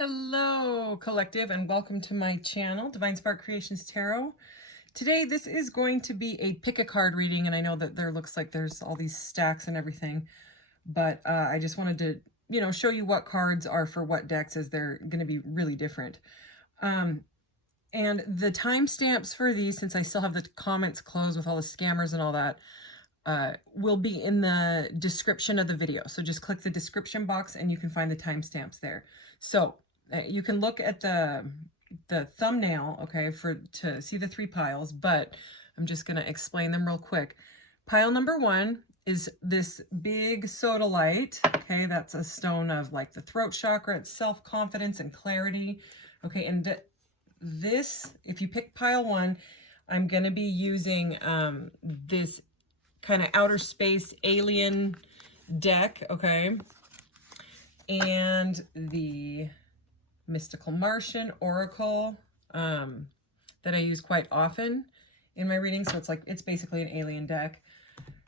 Hello, collective, and welcome to my channel, Divine Spark Creations Tarot. Today, this is going to be a pick a card reading, and I know that there looks like there's all these stacks and everything, but I just wanted to, show you what cards are for what decks, as they're going to be really different. And the timestamps for these, since I still have the comments closed with all the scammers and all that, will be in the description of the video. So just click the description box and you can find the timestamps there. So you can look at the thumbnail, okay, to see the 3 piles, but I'm just going to explain them real quick. Pile number 1 is this big sodalite, okay, that's a stone of like the throat chakra, it's self-confidence and clarity, okay, and this, if you pick pile 1, I'm going to be using this kind of outer space alien deck, okay, and the Mystical Martian Oracle that I use quite often in my reading. So it's basically an alien deck.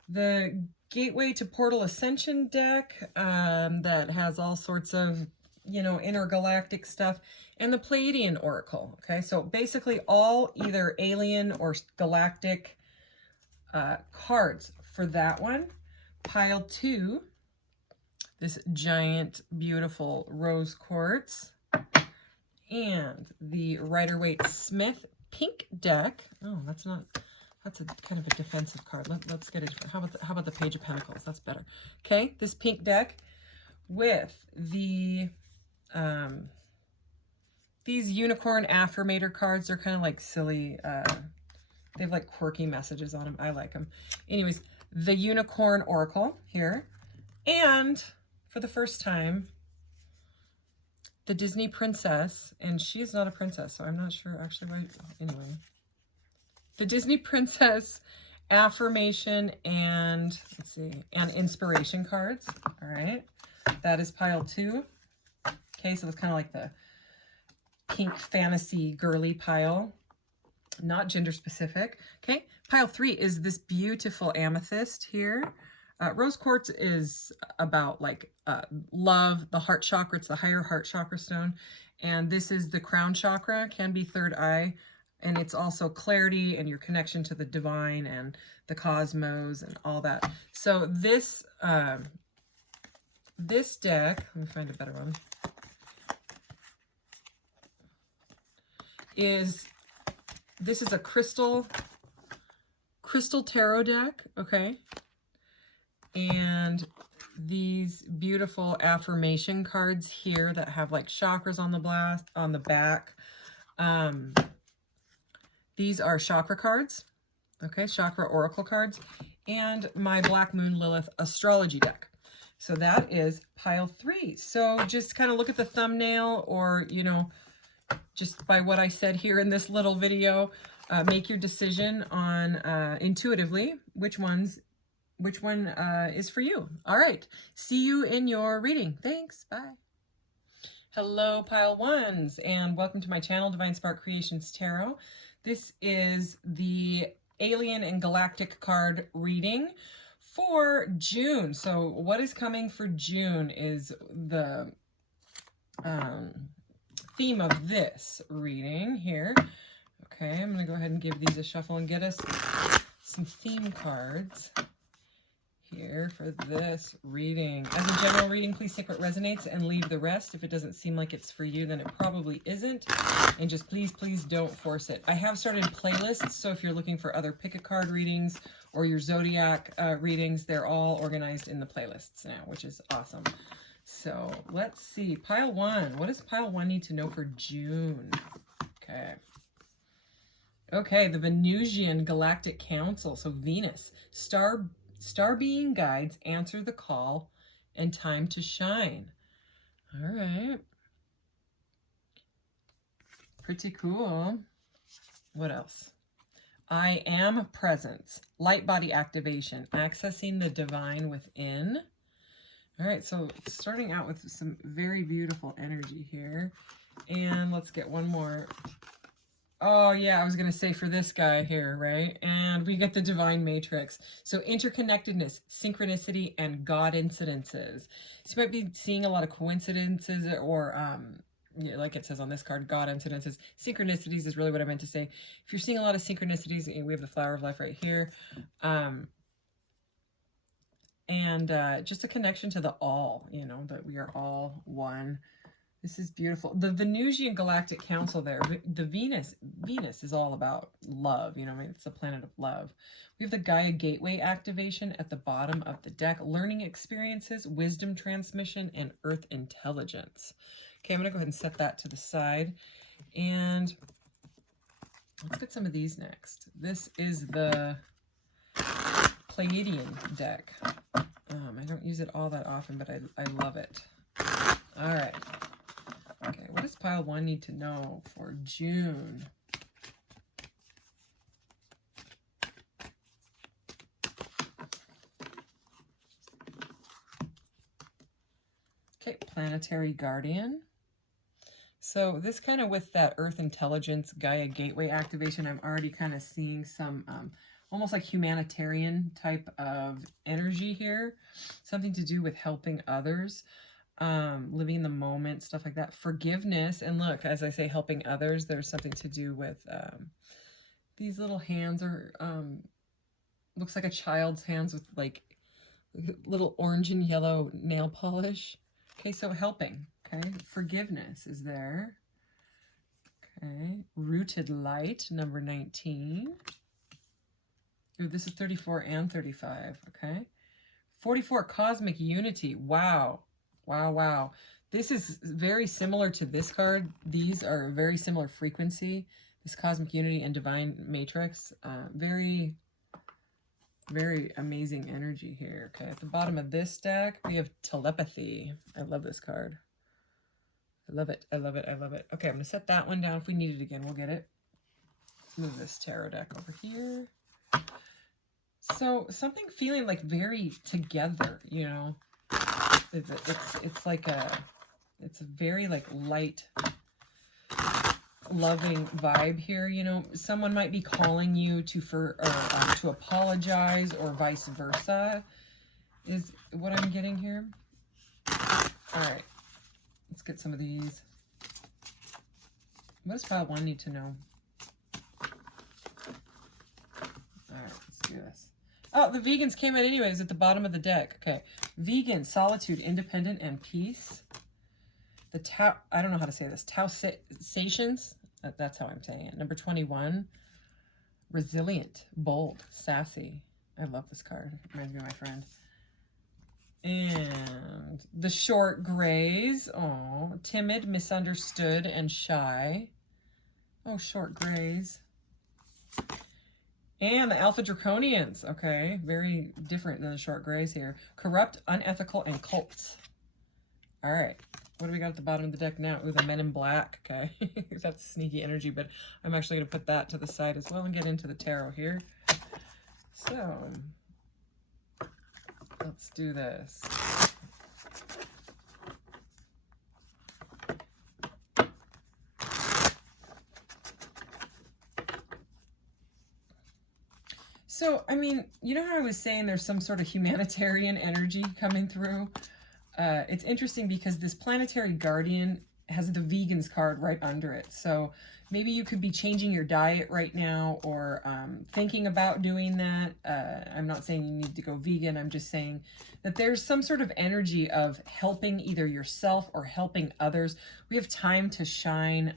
The Gateway to Portal Ascension deck that has all sorts of, intergalactic stuff, and the Pleiadian Oracle. Okay, so basically all either alien or galactic cards for that one. Pile 2, this giant, beautiful Rose Quartz, and the Rider-Waite Smith pink deck. Oh, that's a kind of a defensive card. Let's get it. How about the Page of Pentacles? That's better. Okay, this pink deck with the these unicorn affirmator cards. They're kind of like silly. They have like quirky messages on them. I like them. Anyways, the Unicorn Oracle here, and for the first time, the Disney Princess, and she is not a princess, so I'm not sure actually why. Anyway, the Disney Princess affirmation and let's see, and inspiration cards. All right, that is pile 2. Okay, so that's kind of like the pink fantasy girly pile, not gender specific. Okay, pile 3 is this beautiful amethyst here. Rose Quartz is about like love, the heart chakra. It's the higher heart chakra stone. And this is the crown chakra, can be third eye. And it's also clarity and your connection to the divine and the cosmos and all that. So this, this deck, let me find a better one, this is a crystal tarot deck, okay? And these beautiful affirmation cards here that have like chakras on the back. These are chakra cards, okay, chakra oracle cards, and my Black Moon Lilith astrology deck. So that is pile 3. So just kind of look at the thumbnail, or just by what I said here in this little video, make your decision on intuitively which one is for you. All right, see you in your reading. Thanks, bye. Hello, pile 1s, and welcome to my channel, Divine Spark Creations Tarot. This is the Alien and Galactic card reading for June. So what is coming for June is the theme of this reading here. Okay, I'm going to go ahead and give these a shuffle and get us some theme cards here for this reading. As a general reading, please take what resonates and leave the rest. If it doesn't seem like it's for you, then it probably isn't. And just please don't force it. I have started playlists, so if you're looking for other pick-a-card readings or your zodiac readings, they're all organized in the playlists now, which is awesome. So let's see. Pile 1. What does pile 1 need to know for June? Okay. Okay, the Venusian Galactic Council. So Venus, Star being guides, answer the call, and time to shine. All right. Pretty cool. What else? I am presence, light body activation, accessing the divine within. All right, so starting out with some very beautiful energy here. And let's get one more. Oh, yeah, I was going to say for this guy here, right? And we get the Divine Matrix. So interconnectedness, synchronicity, and God incidences. So you might be seeing a lot of coincidences or Yeah, like it says on this card, God incidences. Synchronicities is really what I meant to say. If you're seeing a lot of synchronicities, we have the Flower of Life right here. And just a connection to the all, you know, that we are all one. This is beautiful. The Venusian Galactic Council there, the Venus is all about love, you know, I mean, it's the planet of love. We have the Gaia Gateway activation at the bottom of the deck, learning experiences, wisdom transmission, and earth intelligence. Okay, I'm going to go ahead and set that to the side. And let's get some of these next. This is the Pleiadian deck. I don't use it all that often, but I love it. All right. Okay, what does pile 1 need to know for June? Okay, Planetary Guardian. So this kind of with that Earth Intelligence Gaia Gateway activation, I'm already kind of seeing some almost like humanitarian type of energy here. Something to do with helping others, living in the moment, stuff like that. Forgiveness. And look, as I say, helping others, there's something to do with these little hands are, looks like a child's hands with like little orange and yellow nail polish. Okay, so helping. Okay, forgiveness is there. Okay, Rooted Light, number 19. Ooh, this is 34 and 35, okay. 44, Cosmic Unity. Wow. Wow, wow. This is very similar to this card. These are a very similar frequency. This Cosmic Unity and Divine Matrix. Very, very amazing energy here. Okay, at the bottom of this deck, we have Telepathy. I love this card. I love it. I love it. I love it. Okay, I'm going to set that one down. If we need it again, we'll get it. Let's move this tarot deck over here. So something feeling like very together, you know. It's like it's a very like light, loving vibe here, you know. Someone might be calling you to apologize or vice versa, is what I'm getting here. All right, let's get some of these. What does pile 1 need to know? All right, let's do this. Oh, the vegans came out anyways at the bottom of the deck. Okay. Vegan, solitude, independent, and peace. The Tao, I don't know how to say this. Tausations. That's how I'm saying it. Number 21. Resilient, bold, sassy. I love this card. Reminds me of my friend. And the Short Grays. Oh, timid, misunderstood, and shy. Oh, Short Grays. And the Alpha Draconians, okay, very different than the Short Grays here. Corrupt, unethical, and cults. All right, what do we got at the bottom of the deck now? Ooh, the Men in Black, okay. That's sneaky energy, but I'm actually going to put that to the side as well and get into the tarot here. So, let's do this. So, I mean, you know how I was saying there's some sort of humanitarian energy coming through? It's interesting because this Planetary Guardian has the Vegans card right under it. So maybe you could be changing your diet right now or thinking about doing that. I'm not saying you need to go vegan. I'm just saying that there's some sort of energy of helping either yourself or helping others. We have time to shine.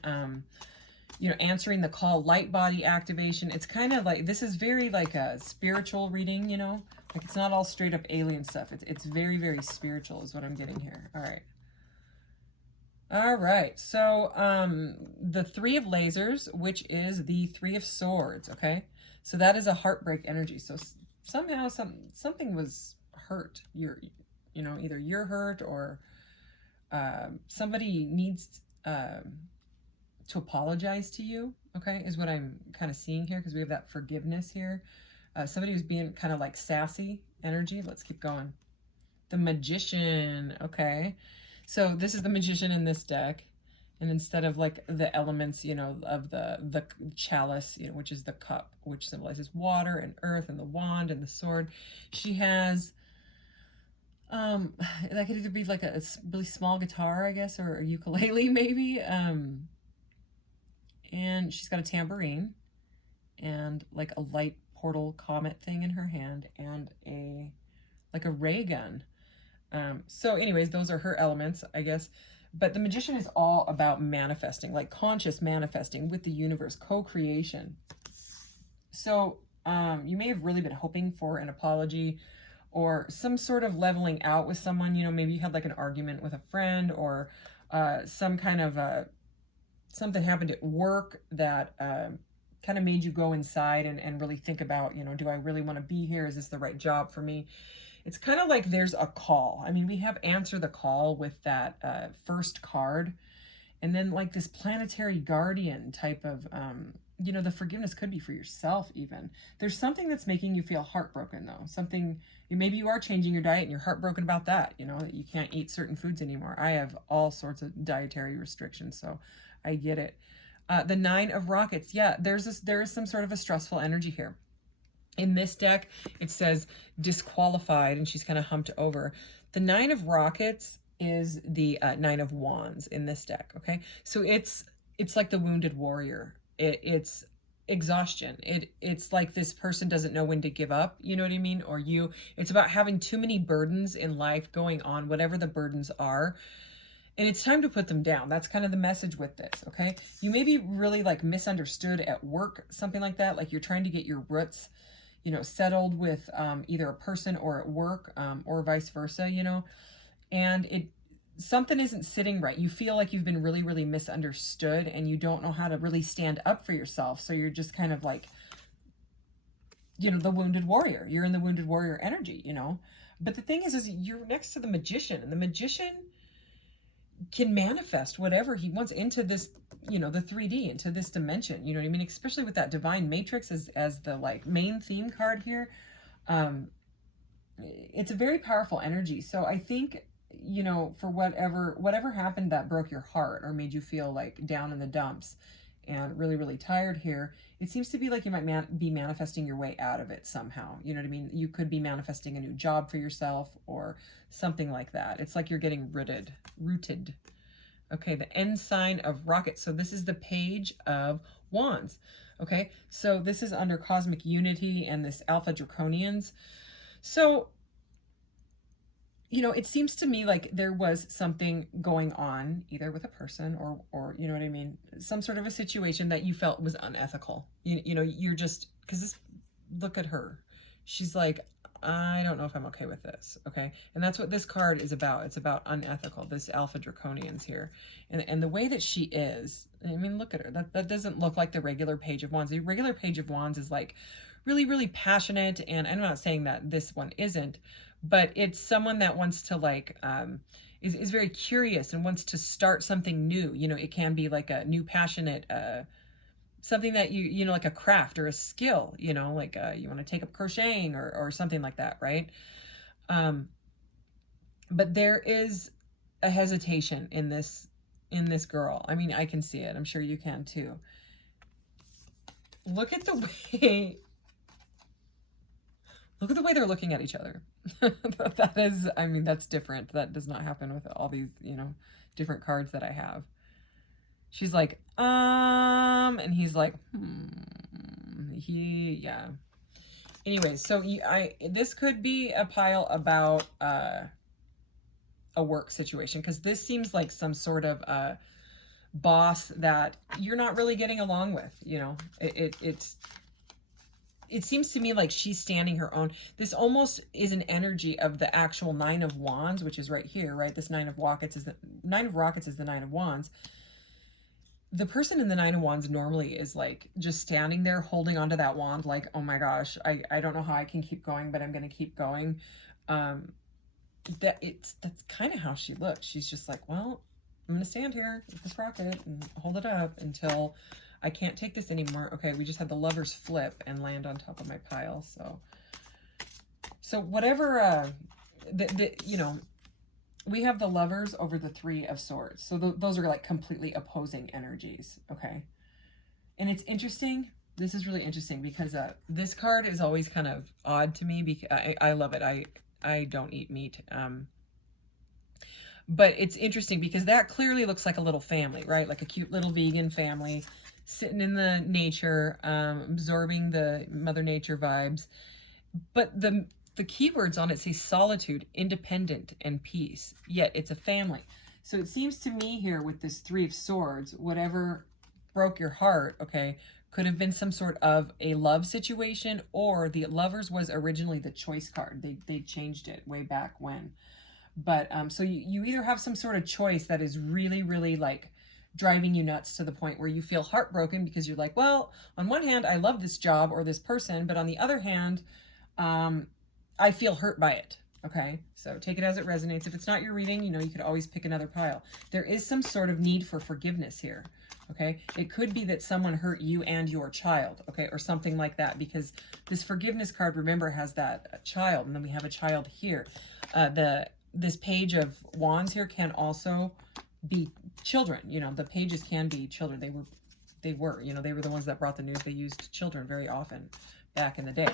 You know, answering the call, light body activation. It's kind of like, this is very like a spiritual reading, you know, like it's not all straight up alien stuff. It's very, very spiritual is what I'm getting here. All right. All right. So, the 3 of Lasers, which is the 3 of Swords. Okay. So that is a heartbreak energy. So somehow something was hurt. You know, either you're hurt or, somebody needs, to apologize to you, okay, is what I'm kind of seeing here because we have that forgiveness here. Somebody who's being kind of like sassy energy. Let's keep going. The Magician, okay. So this is the Magician in this deck. And instead of like the elements, you know, of the chalice, you know, which is the cup, which symbolizes water and earth and the wand and the sword, she has That could either be like a really small guitar, I guess, or a ukulele maybe. And she's got a tambourine and like a light portal comet thing in her hand and like a ray gun. So anyways, those are her elements, I guess. But the magician is all about manifesting, like conscious manifesting with the universe, co-creation. So you may have really been hoping for an apology or some sort of leveling out with someone. You know, maybe you had like an argument with a friend, or some kind of something happened at work that kind of made you go inside and really think about, you know, do I really want to be here? Is this the right job for me? It's kind of like there's a call. I mean, we have answer the call with that first card. And then like this planetary guardian type of, you know, the forgiveness could be for yourself even. There's something that's making you feel heartbroken though. Something, maybe you are changing your diet and you're heartbroken about that, you know, that you can't eat certain foods anymore. I have all sorts of dietary restrictions, so I get it. The 9 of Rockets. Yeah, there is some sort of a stressful energy here. In this deck, it says disqualified, and she's kind of humped over. The 9 of Rockets is the 9 of Wands in this deck, okay? So it's like the wounded warrior. It's exhaustion. It's like this person doesn't know when to give up, you know what I mean? Or it's about having too many burdens in life going on, whatever the burdens are. And it's time to put them down. That's kind of the message with this, okay? You may be really like misunderstood at work, something like that. Like you're trying to get your roots, you know, settled with either a person or at work, or vice versa, you know, and something isn't sitting right. You feel like you've been really, really misunderstood and you don't know how to really stand up for yourself. So you're just kind of like, you know, the wounded warrior. You're in the wounded warrior energy, you know. But the thing is you're next to the magician, and the magician can manifest whatever he wants into this, you know, the 3D, into this dimension, you know what I mean? Especially with that divine matrix as the like main theme card here. It's a very powerful energy. So I think, you know, for whatever happened that broke your heart or made you feel like down in the dumps and really, really tired here, it seems to be like you might be manifesting your way out of it somehow. You know what I mean? You could be manifesting a new job for yourself or something like that. It's like you're getting rooted. Okay, the end sign of Rocket. So this is the Page of Wands. Okay, so this is under Cosmic Unity and this Alpha Draconians. So, you know, it seems to me like there was something going on either with a person or you know what I mean, some sort of a situation that you felt was unethical. You know, you're just, because this, look at her. She's like, I don't know if I'm okay with this, okay? And that's what this card is about. It's about unethical, this Alpha Draconians here. And the way that she is, I mean, look at her. That doesn't look like the regular Page of Wands. The regular Page of Wands is like really, really passionate, and I'm not saying that this one isn't, but it's someone that wants to like, is very curious and wants to start something new. You know, it can be like a new passionate, something that you know, like a craft or a skill, you know, like you want to take up crocheting or something like that, right? But there is a hesitation in this girl. I mean, I can see it. I'm sure you can too. Look at the way they're looking at each other. That is, I mean, that's different. That does not happen with all these, you know, different cards that I have. She's like, and he's like, yeah. Anyways, so this could be a pile about a work situation, because this seems like some sort of boss that you're not really getting along with, you know. It seems to me like she's standing her own. This almost is an energy of the actual 9 of Wands, which is right here, right? This 9 of Rockets is the 9 of Wands. The person in the 9 of Wands normally is like just standing there holding onto that wand like, oh my gosh, I don't know how I can keep going, but I'm going to keep going. That's kind of how she looks. She's just like, well, I'm going to stand here with this rocket and hold it up until I can't take this anymore. Okay, we just had the Lovers flip and land on top of my pile. So whatever, you know, we have the Lovers over the 3 of Swords. So those are like completely opposing energies, okay? And it's interesting. This is really interesting because this card is always kind of odd to me because I love it. I don't eat meat. But it's interesting because that clearly looks like a little family, right? Like a cute little vegan family sitting in the nature, absorbing the Mother Nature vibes. But the keywords on it say solitude, independent, and peace. Yet it's a family. So it seems to me here with this Three of Swords, whatever broke your heart, okay, could have been some sort of a love situation, or the Lovers was originally the choice card. They changed it way back when. But so you either have some sort of choice that is really, really like driving you nuts to the point where you feel heartbroken because you're like, well, on one hand, I love this job or this person, but on the other hand, I feel hurt by it. Okay, so take it as it resonates. If it's not your reading, you know, you could always pick another pile. There is some sort of need for forgiveness here. Okay, it could be that someone hurt you and your child, okay, or something like that, because this forgiveness card, remember, has that child, and then we have a child here. This Page of Wands here can also be children. You know, the pages can be children. They were, you know, they were the ones that brought the news. They used children very often back in the day.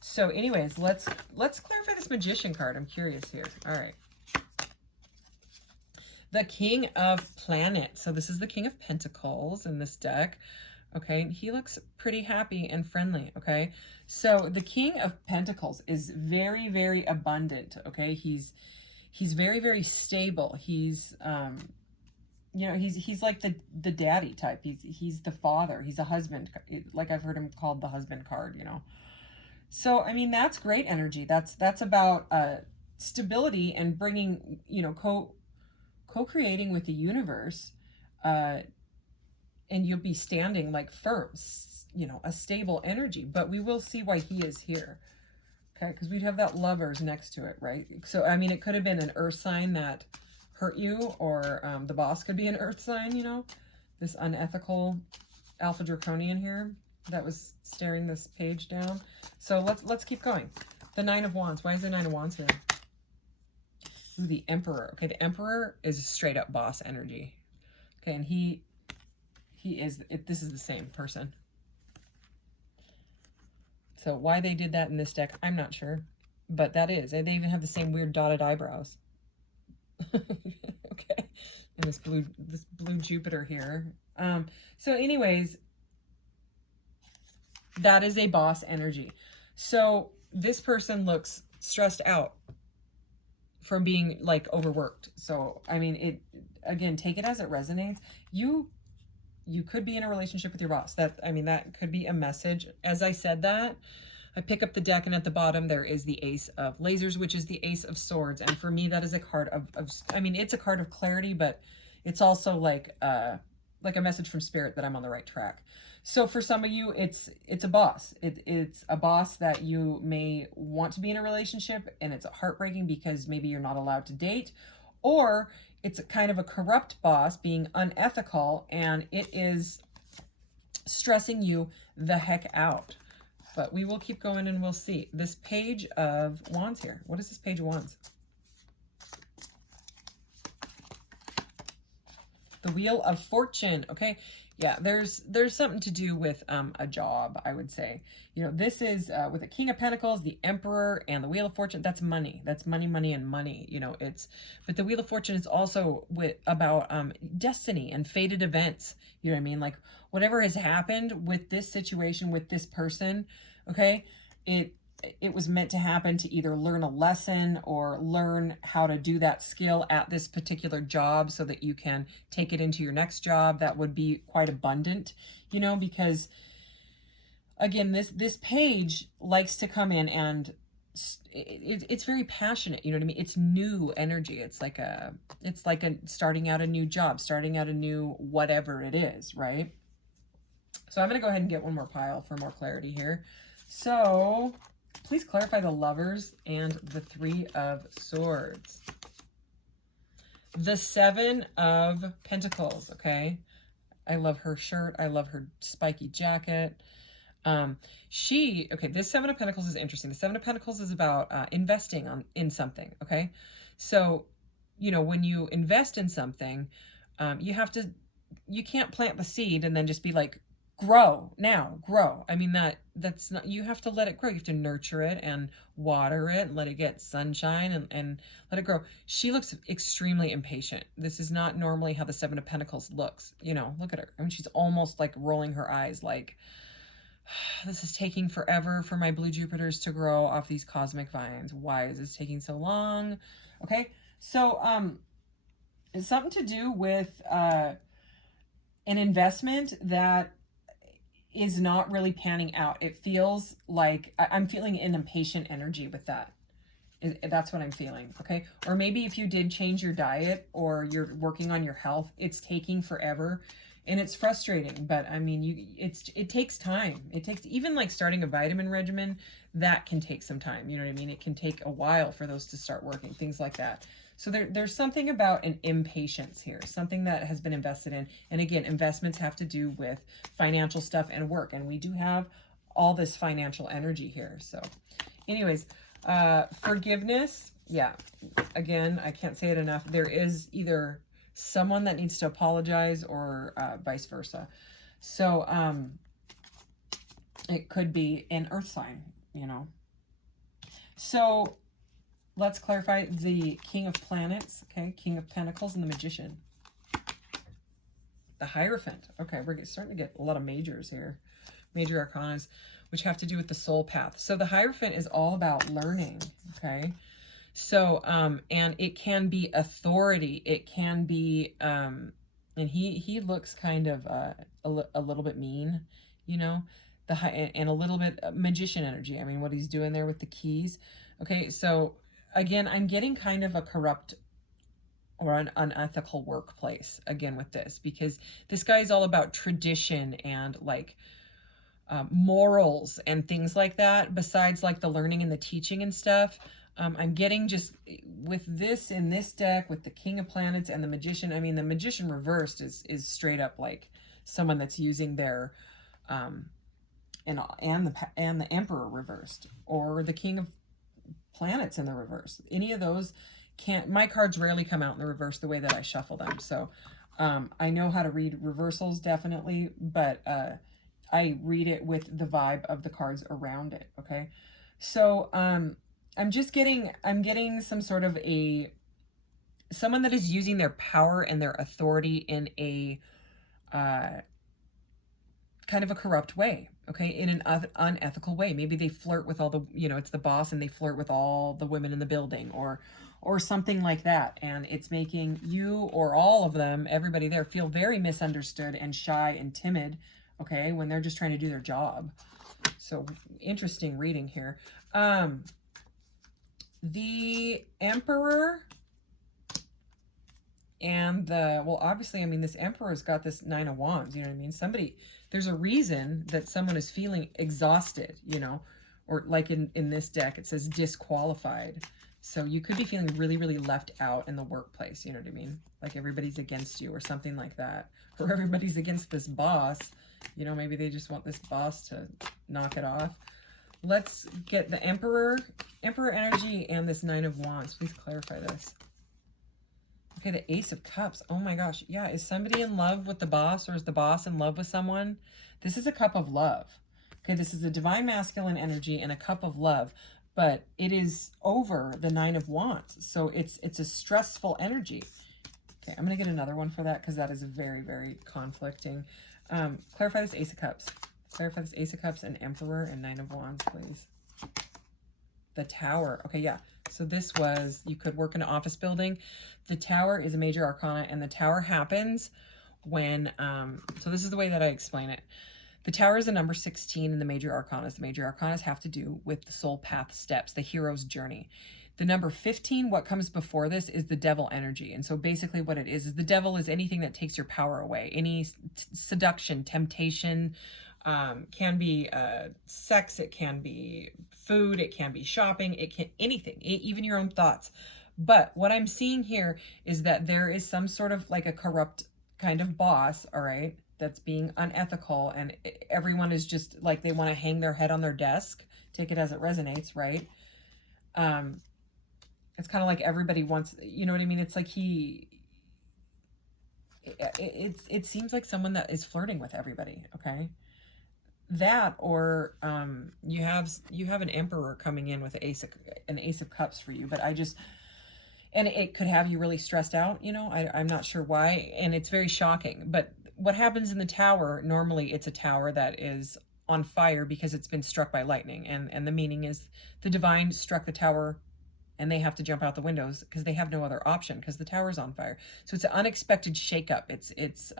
So anyways, let's clarify this Magician card. I'm curious here. All right. The King of Planets. So this is the King of Pentacles in this deck. Okay, he looks pretty happy and friendly. Okay, so the King of Pentacles is very, very abundant. Okay, he's very, very stable. He's you know, he's like the daddy type. He's the father. He's a husband. Like I've heard him called the husband card, you know. So I mean, that's great energy. That's about stability and bringing, you know, co-creating with the universe, and you'll be standing like firm, you know, a stable energy. But we will see why he is here. Okay, because we'd have that Lovers next to it, right? So, I mean, it could have been an earth sign that hurt you, or the boss could be an earth sign, you know? This unethical Alpha Draconian here that was staring this page down. So let's keep going. The Nine of Wands. Why is the Nine of Wands here? Ooh, the Emperor. Okay, the Emperor is straight up boss energy. Okay, and he is, this is the same person. So why they did that in this deck, I'm not sure. But that is. They even have the same weird dotted eyebrows. Okay. And this blue Jupiter here. So anyways, that is a boss energy. So this person looks stressed out from being like overworked. So, I mean, it, again, take it as it resonates. You could be in a relationship with your boss. That, I mean, that could be a message. As I said that, I pick up the deck, and at the bottom there is the Ace of Lasers, which is the Ace of Swords. And for me, that is a card of I mean, it's a card of clarity, but it's also like a message from Spirit that I'm on the right track. So for some of you, it's a boss. It's a boss that you may want to be in a relationship, and it's heartbreaking because maybe you're not allowed to date, or it's a kind of a corrupt boss being unethical, and it is stressing you the heck out. But we will keep going and we'll see. This Page of Wands here. What is this Page of Wands? The Wheel of Fortune. Okay. Yeah, there's something to do with a job, I would say. You know, this is with the King of Pentacles, the Emperor, and the Wheel of Fortune. That's money. That's money, money, and money. You know, but the Wheel of Fortune is also about destiny and fated events. You know what I mean? Like whatever has happened with this situation, with this person, okay, it was meant to happen to either learn a lesson or learn how to do that skill at this particular job so that you can take it into your next job. That would be quite abundant, you know, because again, this page likes to come in and it's very passionate, you know what I mean? It's new energy. It's like a starting out a new job, starting out a new whatever it is, right? So I'm going to go ahead and get one more pile for more clarity here. So please clarify the Lovers and the Three of Swords. The Seven of Pentacles, okay? I love her shirt. I love her spiky jacket. Okay, this Seven of Pentacles is interesting. The Seven of Pentacles is about investing in something, okay? So, you know, when you invest in something, you can't plant the seed and then just be like, grow now, grow. I mean, that's not, you have to let it grow. You have to nurture it and water it and let it get sunshine and let it grow. She looks extremely impatient. This is not normally how the Seven of Pentacles looks. You know, look at her. I mean, she's almost like rolling her eyes like, this is taking forever for my blue Jupiters to grow off these cosmic vines. Why is this taking so long? Okay, so it's something to do with an investment that is not really panning out. It feels like I'm feeling an impatient energy with that. That's what I'm feeling, okay? Or maybe if you did change your diet or you're working on your health, it's taking forever and it's frustrating. But I mean, it takes time. It takes, even like starting a vitamin regimen, that can take some time. You know what I mean? It can take a while for those to start working, things like that. So there's something about an impatience here, something that has been invested in. And again, investments have to do with financial stuff and work. And we do have all this financial energy here. So anyways, forgiveness. Yeah. Again, I can't say it enough. There is either someone that needs to apologize or vice versa. So it could be an earth sign, you know. So let's clarify the King of Planets, okay? King of Pentacles and the Magician. The Hierophant. Okay, we're starting to get a lot of majors here. Major arcanas, which have to do with the soul path. So the Hierophant is all about learning, okay? So, and it can be authority. It can be, and he looks kind of a little bit mean, you know? And a little bit magician energy. I mean, what he's doing there with the keys. Okay, so again, I'm getting kind of a corrupt or an unethical workplace again with this, because this guy is all about tradition and like morals and things like that, besides like the learning and the teaching and stuff. I'm getting just with this in this deck with the King of Planets and the Magician. I mean, the Magician reversed is straight up like someone that's using their and the Emperor reversed, or the King of Planets in the reverse. Any of those can't, my cards rarely come out in the reverse the way that I shuffle them. So I know how to read reversals definitely, but I read it with the vibe of the cards around it. Okay. So I'm getting some sort of someone that is using their power and their authority in a kind of a corrupt way, okay, in an unethical way. Maybe they flirt with all the, you know, it's the boss and they flirt with all the women in the building, or something like that, and it's making you or all of them, everybody there, feel very misunderstood and shy and timid, okay, when they're just trying to do their job. So interesting reading here. The Emperor and well, obviously, I mean, this Emperor's got this Nine of Wands, you know what I mean? There's a reason that someone is feeling exhausted, you know, or like in this deck, it says disqualified. So you could be feeling really, really left out in the workplace, you know what I mean? Like everybody's against you or something like that. Or everybody's against this boss, you know, maybe they just want this boss to knock it off. Let's get the Emperor energy and this Nine of Wands. Please clarify this. Okay, the Ace of Cups. Oh my gosh. Yeah, is somebody in love with the boss, or is the boss in love with someone? This is a cup of love. Okay, this is a divine masculine energy and a cup of love, but it is over the Nine of Wands. So it's a stressful energy. Okay, I'm going to get another one for that because that is very, very conflicting. Clarify this Ace of Cups. Clarify this Ace of Cups and Emperor and Nine of Wands, please. The Tower. Okay, yeah. So this was, you could work in an office building. The Tower is a major arcana, and the Tower happens when, so this is the way that I explain it. The Tower is the number 16 in the major arcanas. The major arcanas have to do with the soul path steps, the hero's journey. The number 15, what comes before this, is the devil energy. And so basically what it is the devil is anything that takes your power away. Any seduction, temptation, can be sex, it can be food, it can be shopping, it can anything, even your own thoughts. But what I'm seeing here is that there is some sort of like a corrupt kind of boss, all right, that's being unethical, and everyone is just like, they want to hang their head on their desk. Take it as it resonates, right? It's kind of like everybody wants, you know what I mean? It's like it seems like someone that is flirting with everybody, okay? that, or you have an Emperor coming in with an Ace of Cups for you. But and it could have you really stressed out, you know. I'm not sure why, and it's very shocking. But what happens in the Tower, normally it's a tower that is on fire because it's been struck by lightning, and the meaning is the divine struck the tower and they have to jump out the windows because they have no other option because the tower's on fire. So it's an unexpected shakeup. It's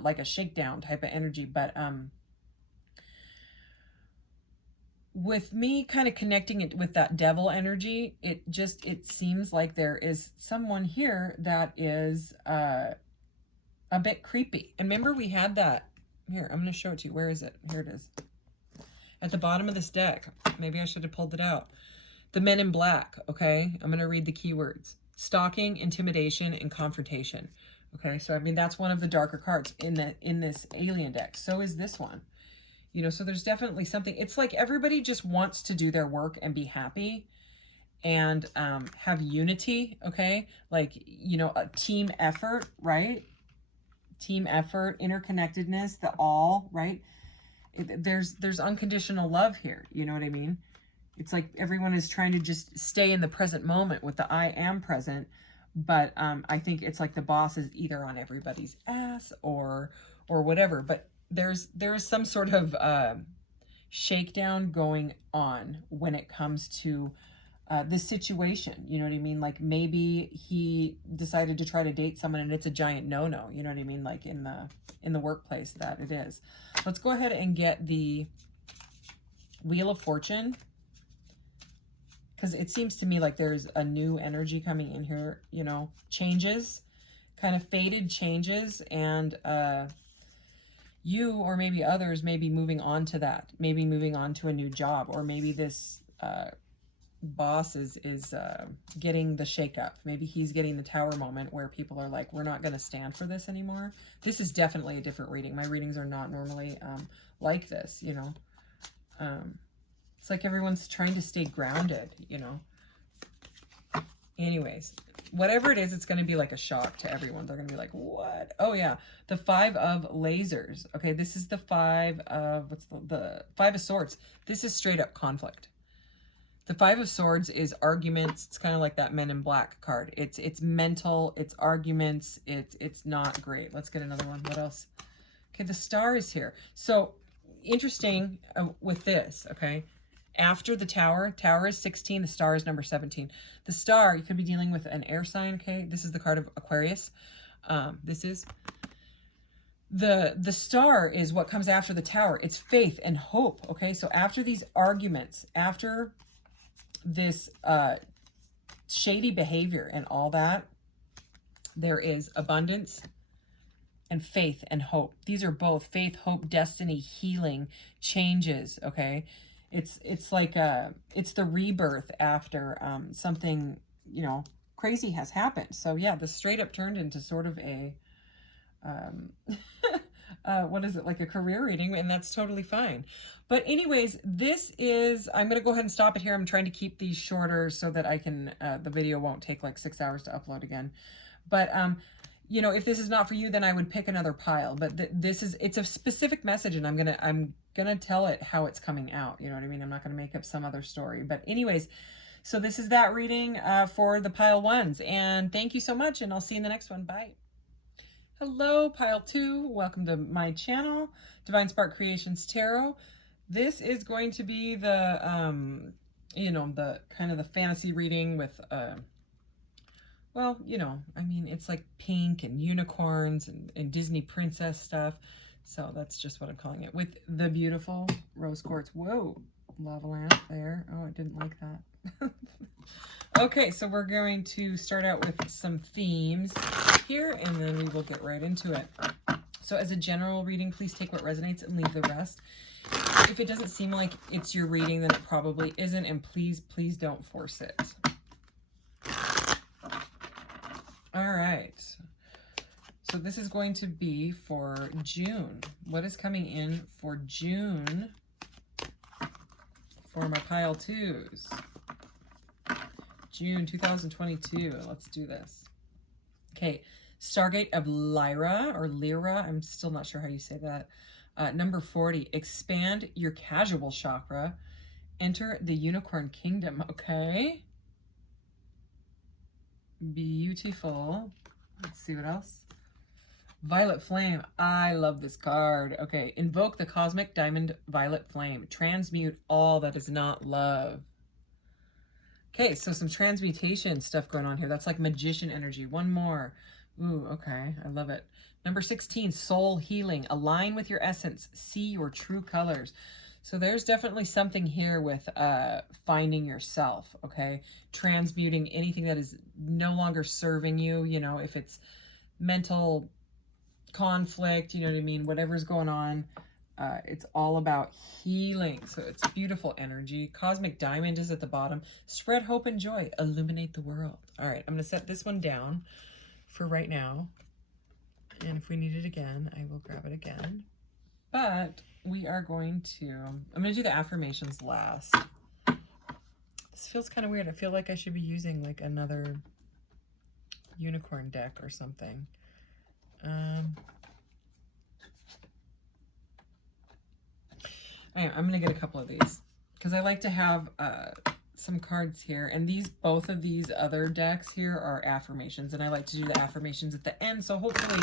like a shakedown type of energy. But with me kind of connecting it with that devil energy, it seems like there is someone here that is a bit creepy. And remember, we had that here. I'm going to show it to you. Where is it? Here it is. At the bottom of this deck. Maybe I should have pulled it out. The Men in Black, okay? I'm going to read the keywords. Stalking, intimidation, and confrontation. Okay, so I mean, that's one of the darker cards in this alien deck. So is this one. You know, so there's definitely something. It's like everybody just wants to do their work and be happy and have unity, okay? Like, you know, a team effort, right? Team effort, interconnectedness, the all, right? There's unconditional love here, you know what I mean? It's like everyone is trying to just stay in the present moment with the I am present, but I think it's like the boss is either on everybody's ass or whatever. But there is some sort of shakedown going on when it comes to this situation. You know what I mean? Like maybe he decided to try to date someone and it's a giant no-no. You know what I mean? Like in the workplace that it is. Let's go ahead and get the Wheel of Fortune, because it seems to me like there's a new energy coming in here, you know, changes, kind of faded changes, and you or maybe others may be moving on to that, maybe moving on to a new job, or maybe this boss is getting the shakeup. Maybe he's getting the Tower moment where people are like, we're not going to stand for this anymore. This is definitely a different reading. My readings are not normally like this, you know. It's like everyone's trying to stay grounded, you know. Anyways, whatever it is, it's going to be like a shock to everyone. They're going to be like, what? Oh, yeah. The Five of Lasers. Okay, this is the Five of, what's the Five of Swords. This is straight up conflict. The Five of Swords is arguments. It's kind of like that Men in Black card. It's mental. It's arguments. It's not great. Let's get another one. What else? Okay, the Star is here. So, interesting with this, okay? After the Tower is 16, the Star is number 17. The Star, you could be dealing with an air sign, okay? This is the card of Aquarius. This is the Star is what comes after the Tower. It's faith and hope, okay? So after these arguments, after this shady behavior and all that, there is abundance and faith and hope. These are both faith, hope, destiny, healing, changes, okay? It's like it's the rebirth after something, you know, crazy has happened. So yeah, the straight up turned into sort of a what is it, like a career reading, and that's totally fine. But anyways, this is, I'm going to go ahead and stop it here. I'm trying to keep these shorter so that I can, the video won't take like 6 hours to upload again. But, you know, if this is not for you, then I would pick another pile. But it's a specific message, and I'm gonna tell it how it's coming out. You know what I mean? I'm not gonna make up some other story. But anyways, so this is that reading for the pile 1s. And thank you so much, and I'll see you in the next one. Bye. Hello, pile 2. Welcome to my channel, Divine Spark Creations Tarot. This is going to be the, you know, the kind of the fantasy reading with, well, you know, I mean, it's like pink and unicorns and Disney princess stuff. So that's just what I'm calling it, with the beautiful Rose Quartz. Whoa, lava lamp there. Oh, I didn't like that. Okay, so we're going to start out with some themes here, and then we will get right into it. So as a general reading, please take what resonates and leave the rest. If it doesn't seem like it's your reading, then it probably isn't, and please don't force it. All right. So this is going to be for June. What is coming in for June for my pile 2s? June 2022. Let's do this. Okay. Stargate of Lyra, or Lyra. I'm still not sure how you say that. Number 40, expand your casual chakra. Enter the unicorn kingdom. Okay. Beautiful. Let's see what else. Violet Flame. I love this card. Okay. Invoke the cosmic diamond violet flame. Transmute all that is not love. Okay, so some transmutation stuff going on here. That's like magician energy. One more. Ooh, okay. I love it. Number 16, soul healing. Align with your essence. See your true colors. So there's definitely something here with finding yourself, okay? Transmuting anything that is no longer serving you, you know, if it's mental conflict, you know what I mean? Whatever's going on. It's all about healing. So it's beautiful energy. Cosmic diamond is at the bottom. Spread hope and joy. Illuminate the world. All right, I'm going to set this one down for right now. And if we need it again, I will grab it again. But we are going to, I'm going to do the affirmations last. This feels kind of weird. I feel like I should be using like another unicorn deck or something. I'm going to get a couple of these because I like to have some cards here. And both of these other decks here are affirmations. And I like to do the affirmations at the end. So hopefully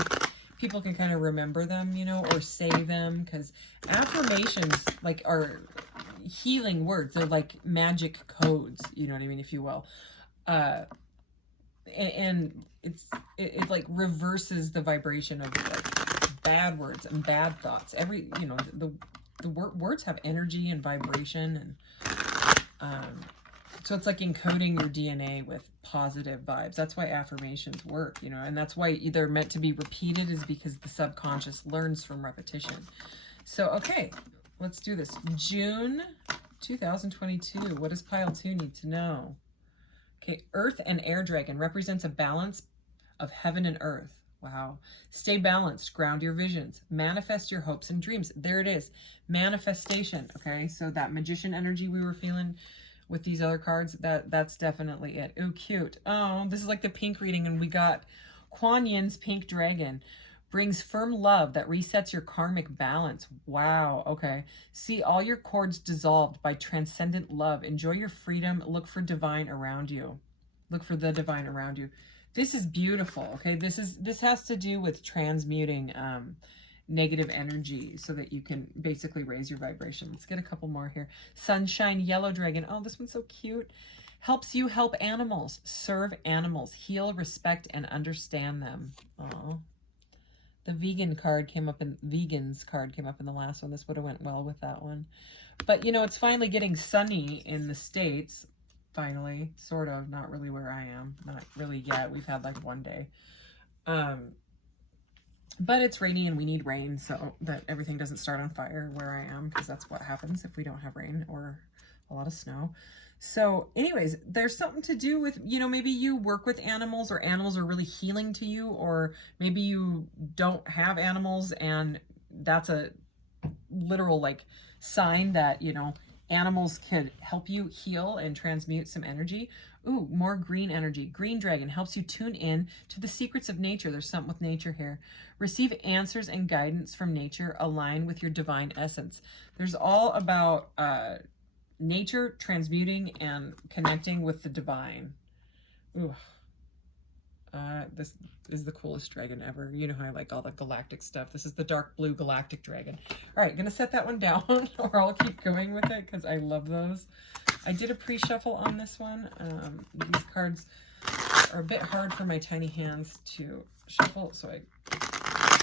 people can kind of remember them, you know, or say them. Because affirmations like are healing words. They're like magic codes, you know what I mean, if you will. And it like reverses the vibration of like bad words and bad thoughts. You know, the words have energy and vibration, and so it's like encoding your DNA with positive vibes. That's why affirmations work, you know, and that's why they're meant to be repeated, is because the subconscious learns from repetition. So, okay, let's do this. June 2022. What does pile 2 need to know? Okay, Earth and Air Dragon represents a balance of heaven and earth. Wow. Stay balanced. Ground your visions. Manifest your hopes and dreams. There it is. Manifestation. Okay, so that magician energy we were feeling with these other cards, that's definitely it. Oh, cute. Oh, this is like the pink reading, and we got Kuan Yin's Pink Dragon. Brings firm love that resets your karmic balance. Wow. Okay. See all your cords dissolved by transcendent love. Enjoy your freedom. Look for divine around you. Look for the divine around you. This is beautiful. Okay. This has to do with transmuting negative energy so that you can basically raise your vibration. Let's get a couple more here. Sunshine Yellow Dragon. Oh, this one's so cute. Helps you help animals, serve animals, heal, respect, and understand them. Oh. The vegans card came up in the last one. This would have went well with that one. But, you know, it's finally getting sunny in the States. Finally, sort of. Not really where I am. Not really yet. We've had like one day. But it's rainy and we need rain so that everything doesn't start on fire where I am, because that's what happens if we don't have rain or a lot of snow. So anyways, there's something to do with, you know, maybe you work with animals, or animals are really healing to you, or maybe you don't have animals and that's a literal like sign that, you know, animals could help you heal and transmute some energy. Ooh, more green energy. Green Dragon helps you tune in to the secrets of nature. There's something with nature here. Receive answers and guidance from nature. Align with your divine essence. There's all about nature, transmuting, and connecting with the divine. Ooh. This is the coolest dragon ever. You know how I like all the galactic stuff. This is the dark blue galactic dragon. All right, gonna set that one down, or I'll keep going with it because I love those. I did a pre-shuffle on this one. These cards are a bit hard for my tiny hands to shuffle, so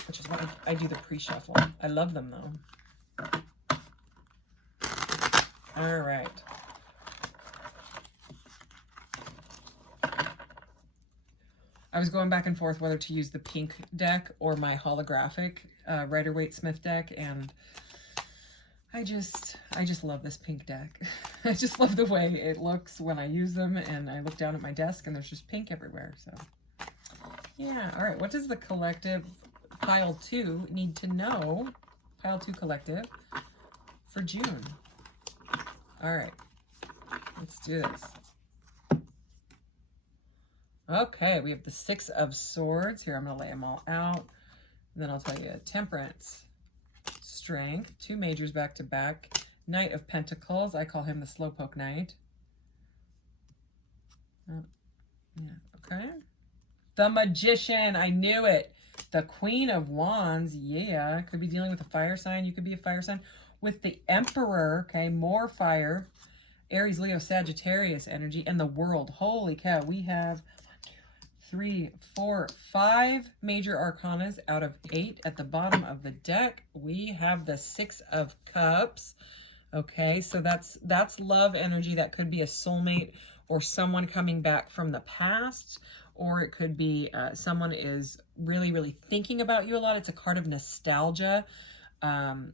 which is why I do the pre-shuffle. I love them though. All right. I was going back and forth whether to use the pink deck or my holographic Rider-Waite-Smith deck, and I just love this pink deck. I just love the way it looks when I use them, and I look down at my desk and there's just pink everywhere. So yeah, all right, what does the collective pile 2 need to know? Pile 2 collective for June. All right, let's do this. Okay, we have the 6 of Swords. Here, I'm going to lay them all out. And then I'll tell you Temperance, Strength, 2 majors back to back. Knight of Pentacles, I call him the Slowpoke Knight. Yeah, okay. The Magician, I knew it. The Queen of Wands, yeah. Could be dealing with a fire sign. You could be a fire sign. With the Emperor, okay, more fire. Aries, Leo, Sagittarius energy. And the World. Holy cow, we have 3, 4, 5 major arcanas out of 8 at the bottom of the deck. We have the 6 of Cups. Okay, so that's love energy. That could be a soulmate or someone coming back from the past, or it could be someone is really, really thinking about you a lot. It's a card of nostalgia,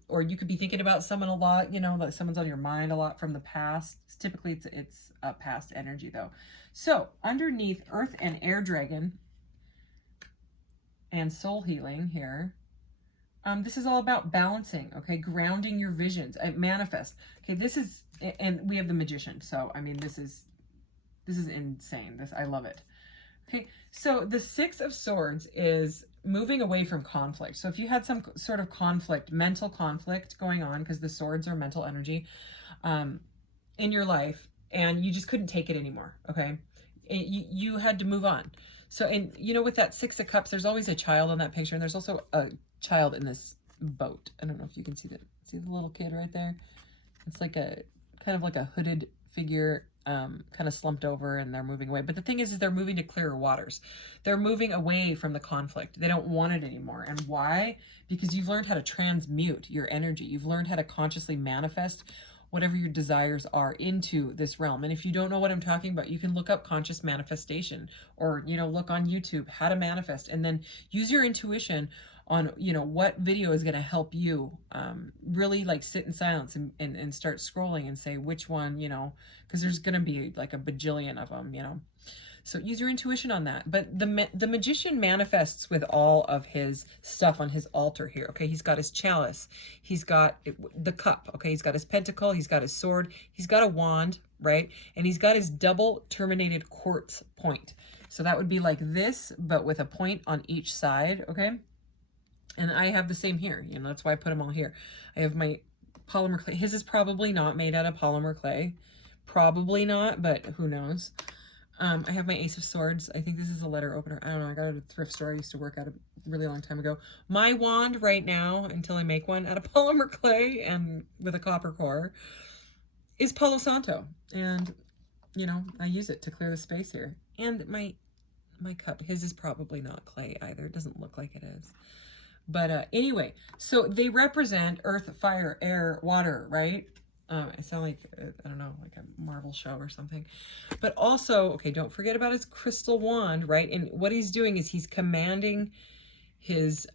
or you could be thinking about someone a lot, you know, like someone's on your mind a lot from the past. Typically, it's a past energy, though. So underneath Earth and Air Dragon and soul healing here, this is all about balancing, okay? Grounding your visions, manifest. Okay, this is, and we have the Magician. So, I mean, this is insane. I love it. Okay, so the 6 of Swords is moving away from conflict. So if you had some sort of conflict, mental conflict going on, because the swords are mental energy, in your life, and you just couldn't take it anymore, okay? You had to move on. So, and you know, with that 6 of Cups, there's always a child in that picture, and there's also a child in this boat. I don't know if you can see the little kid right there. It's like a kind of like a hooded figure, kind of slumped over, and they're moving away. But the thing is they're moving to clearer waters. They're moving away from the conflict. They don't want it anymore. And why? Because you've learned how to transmute your energy. You've learned how to consciously manifest whatever your desires are into this realm. And if you don't know what I'm talking about, you can look up conscious manifestation, or, you know, look on YouTube, how to manifest, and then use your intuition on, you know, what video is going to help you really like sit in silence and start scrolling and say which one, you know, because there's going to be like a bajillion of them, you know. So use your intuition on that. But the Magician manifests with all of his stuff on his altar here. Okay, he's got his chalice. He's got the cup. Okay, he's got his pentacle. He's got his sword. He's got a wand, right? And he's got his double terminated quartz point. So that would be like this, but with a point on each side, okay? And I have the same here. You know, that's why I put them all here. I have my polymer clay. His is probably not made out of polymer clay. Probably not, but who knows? I have my Ace of Swords. I think this is a letter opener. I don't know. I got it at a thrift store. I used to work at a really long time ago. My wand right now, until I make one out of polymer clay and with a copper core, is Palo Santo. And, you know, I use it to clear the space here. And my cup, his is probably not clay either. It doesn't look like it is. But anyway, so they represent earth, fire, air, water, right? I sound like, I don't know, like a Marvel show or something. But also, okay, don't forget about his crystal wand, right? And what he's doing is he's commanding his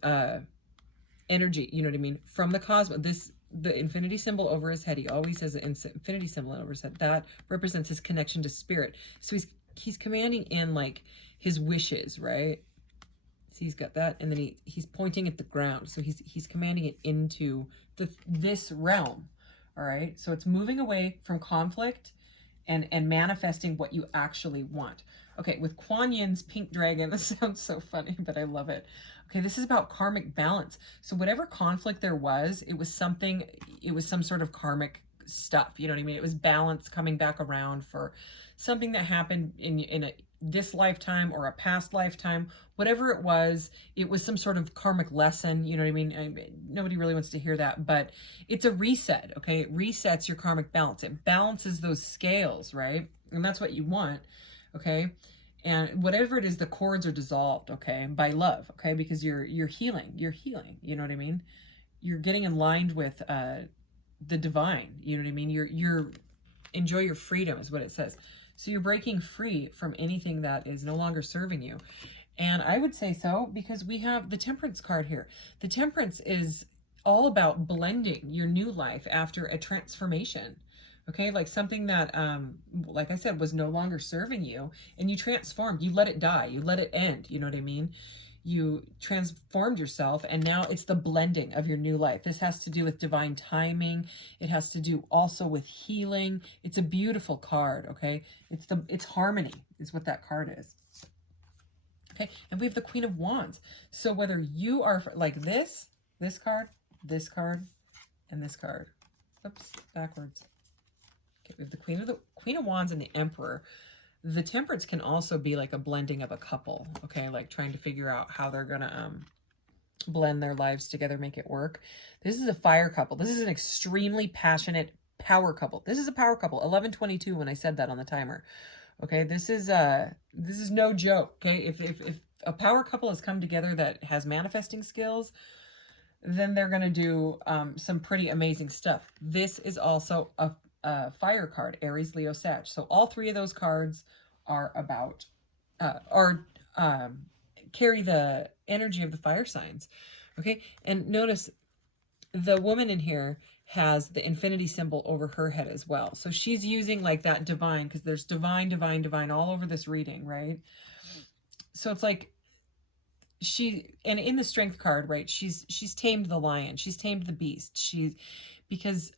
energy, you know what I mean, from the cosmos. The infinity symbol over his head, he always has an infinity symbol over his head. That represents his connection to spirit. So he's commanding in like his wishes, right? So he's got that, and then he's pointing at the ground. So he's commanding it into this realm. All right, so it's moving away from conflict and manifesting what you actually want. Okay, with Kuan Yin's pink dragon, this sounds so funny, but I love it. Okay, this is about karmic balance. So whatever conflict there was, it was some sort of karmic stuff. You know what I mean? It was balance coming back around for something that happened in this lifetime or a past lifetime. Whatever it was some sort of karmic lesson. You know what I mean? Nobody really wants to hear that, but it's a reset. Okay, it resets your karmic balance. It balances those scales, right? And that's what you want. Okay, and whatever it is, the cords are dissolved. Okay, by love. Okay, because you're healing. You're healing. You know what I mean? You're getting aligned with the divine. You know what I mean? You're enjoy your freedom is what it says. So you're breaking free from anything that is no longer serving you. And I would say so because we have the Temperance card here. The Temperance is all about blending your new life after a transformation. Okay, like something that, like I said, was no longer serving you, and you transformed. You let it die. You let it end. You know what I mean? You transformed yourself, and now it's the blending of your new life. This has to do with divine timing. It has to do also with healing. It's a beautiful card, okay? It's harmony is what that card is. Okay, and we have the Queen of Wands. So whether you are like this card, and this card. Oops, backwards. Okay, we have the Queen of Wands and the Emperor. The Temperance can also be like a blending of a couple, okay? Like trying to figure out how they're gonna blend their lives together, make it work. This is a fire couple. This is an extremely passionate power couple. This is a power couple. 11:22 when I said that on the timer. Okay, this is no joke. Okay, if a power couple has come together that has manifesting skills, then they're gonna do some pretty amazing stuff. This is also a fire card, Aries, Leo, Sag. So all three of those cards are about carry the energy of the fire signs. Okay, and notice the woman in here has the infinity symbol over her head as well. So she's using like that divine, because there's divine, divine, divine all over this reading, right? So it's like and in the strength card, right, she's tamed the lion, she's tamed the beast, because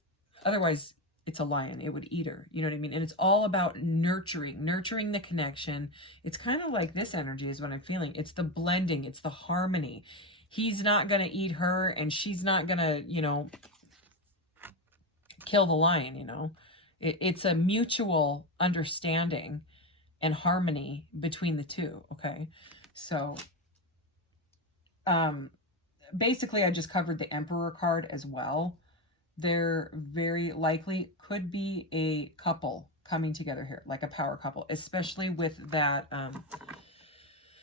otherwise it's a lion, it would eat her, you know what I mean? And it's all about nurturing the connection. It's kind of like this energy is what I'm feeling. It's the blending, it's the harmony. He's not gonna eat her and she's not gonna, you know, kill the lion, you know. It's a mutual understanding and harmony between the two. Okay, so basically I just covered the Emperor card as well. There very likely could be a couple coming together here, like a power couple, especially with that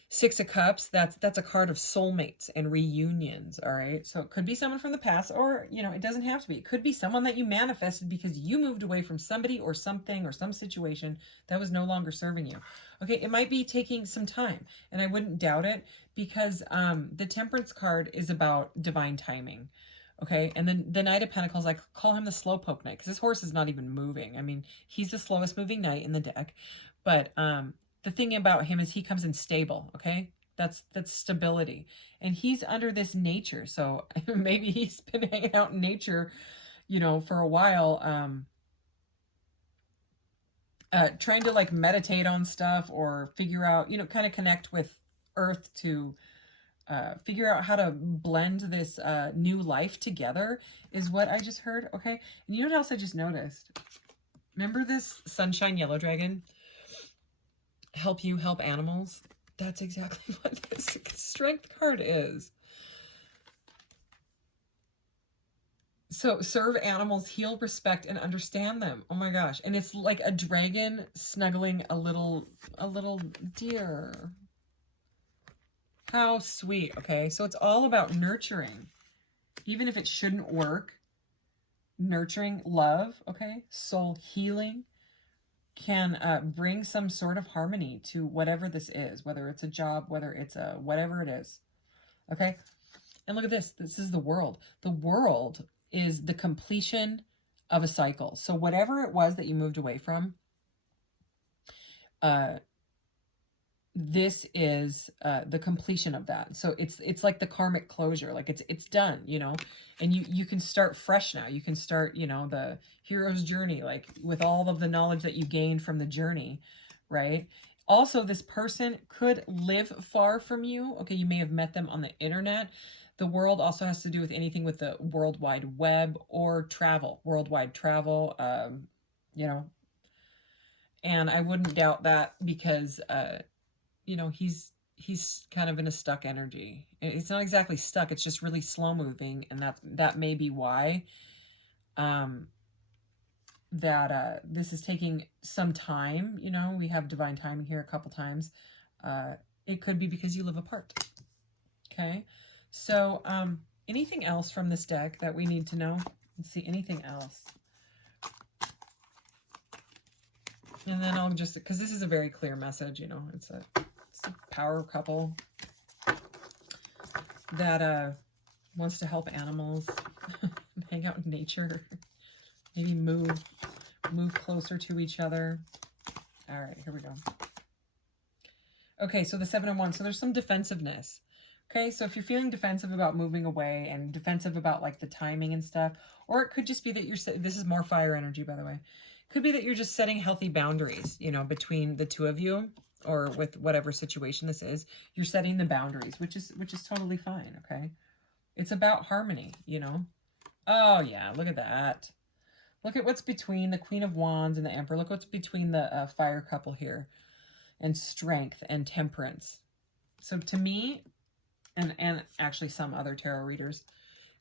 Six of Cups. That's a card of soulmates and reunions. All right, so it could be someone from the past, or you know, it doesn't have to be. It could be someone that you manifested because you moved away from somebody or something or some situation that was no longer serving you. Okay, it might be taking some time, and I wouldn't doubt it, because the Temperance card is about divine timing. Okay, and then the Knight of Pentacles, I call him the slowpoke knight, because this horse is not even moving. I mean, he's the slowest moving knight in the deck, but the thing about him is he comes in stable. Okay, that's stability, and he's under this nature. So maybe he's been hanging out in nature, you know, for a while, trying to like meditate on stuff or figure out, you know, kind of connect with Earth to figure out how to blend this new life together, is what I just heard. Okay, and you know what else I just noticed? Remember this Sunshine Yellow Dragon? Help you help animals. That's exactly what this strength card is. So serve animals, heal, respect, and understand them. Oh my gosh. And it's like a dragon snuggling a little deer. How sweet. Okay, so it's all about nurturing, even if it shouldn't work. Nurturing love, okay, soul healing, can bring some sort of harmony to whatever this is, whether it's a job, whether it's a whatever it is. Okay, and look at this. This is the world. The world is the completion of a cycle. So whatever it was that you moved away from, this is the completion of that. So it's like the karmic closure, like it's done, you know, and you can start fresh now. You can start, you know, the hero's journey, like with all of the knowledge that you gained from the journey, right? Also, this person could live far from you. Okay, you may have met them on the internet. The world also has to do with anything with the World Wide Web or travel, worldwide travel, you know, and I wouldn't doubt that, because you know, he's kind of in a stuck energy. It's not exactly stuck, it's just really slow moving, and that may be why this is taking some time. You know, we have divine timing here a couple times. It could be because you live apart. Okay, so anything else from this deck that we need to know? Let's see, anything else? And then I'll just, because this is a very clear message, you know, it's a power couple that wants to help animals, hang out in nature, maybe move closer to each other. All right, here we go. Okay, so the 7 of Wands. So there's some defensiveness. Okay, so if you're feeling defensive about moving away and defensive about like the timing and stuff, or it could just be that this is more fire energy, by the way. Could be that you're just setting healthy boundaries, you know, between the two of you, or with whatever situation this is. You're setting the boundaries, which is totally fine. Okay, it's about harmony, you know. Oh, yeah, look at that. Look at what's between the Queen of Wands and the Emperor. Look what's between the fire couple here. And strength and temperance. So to me, and actually some other tarot readers,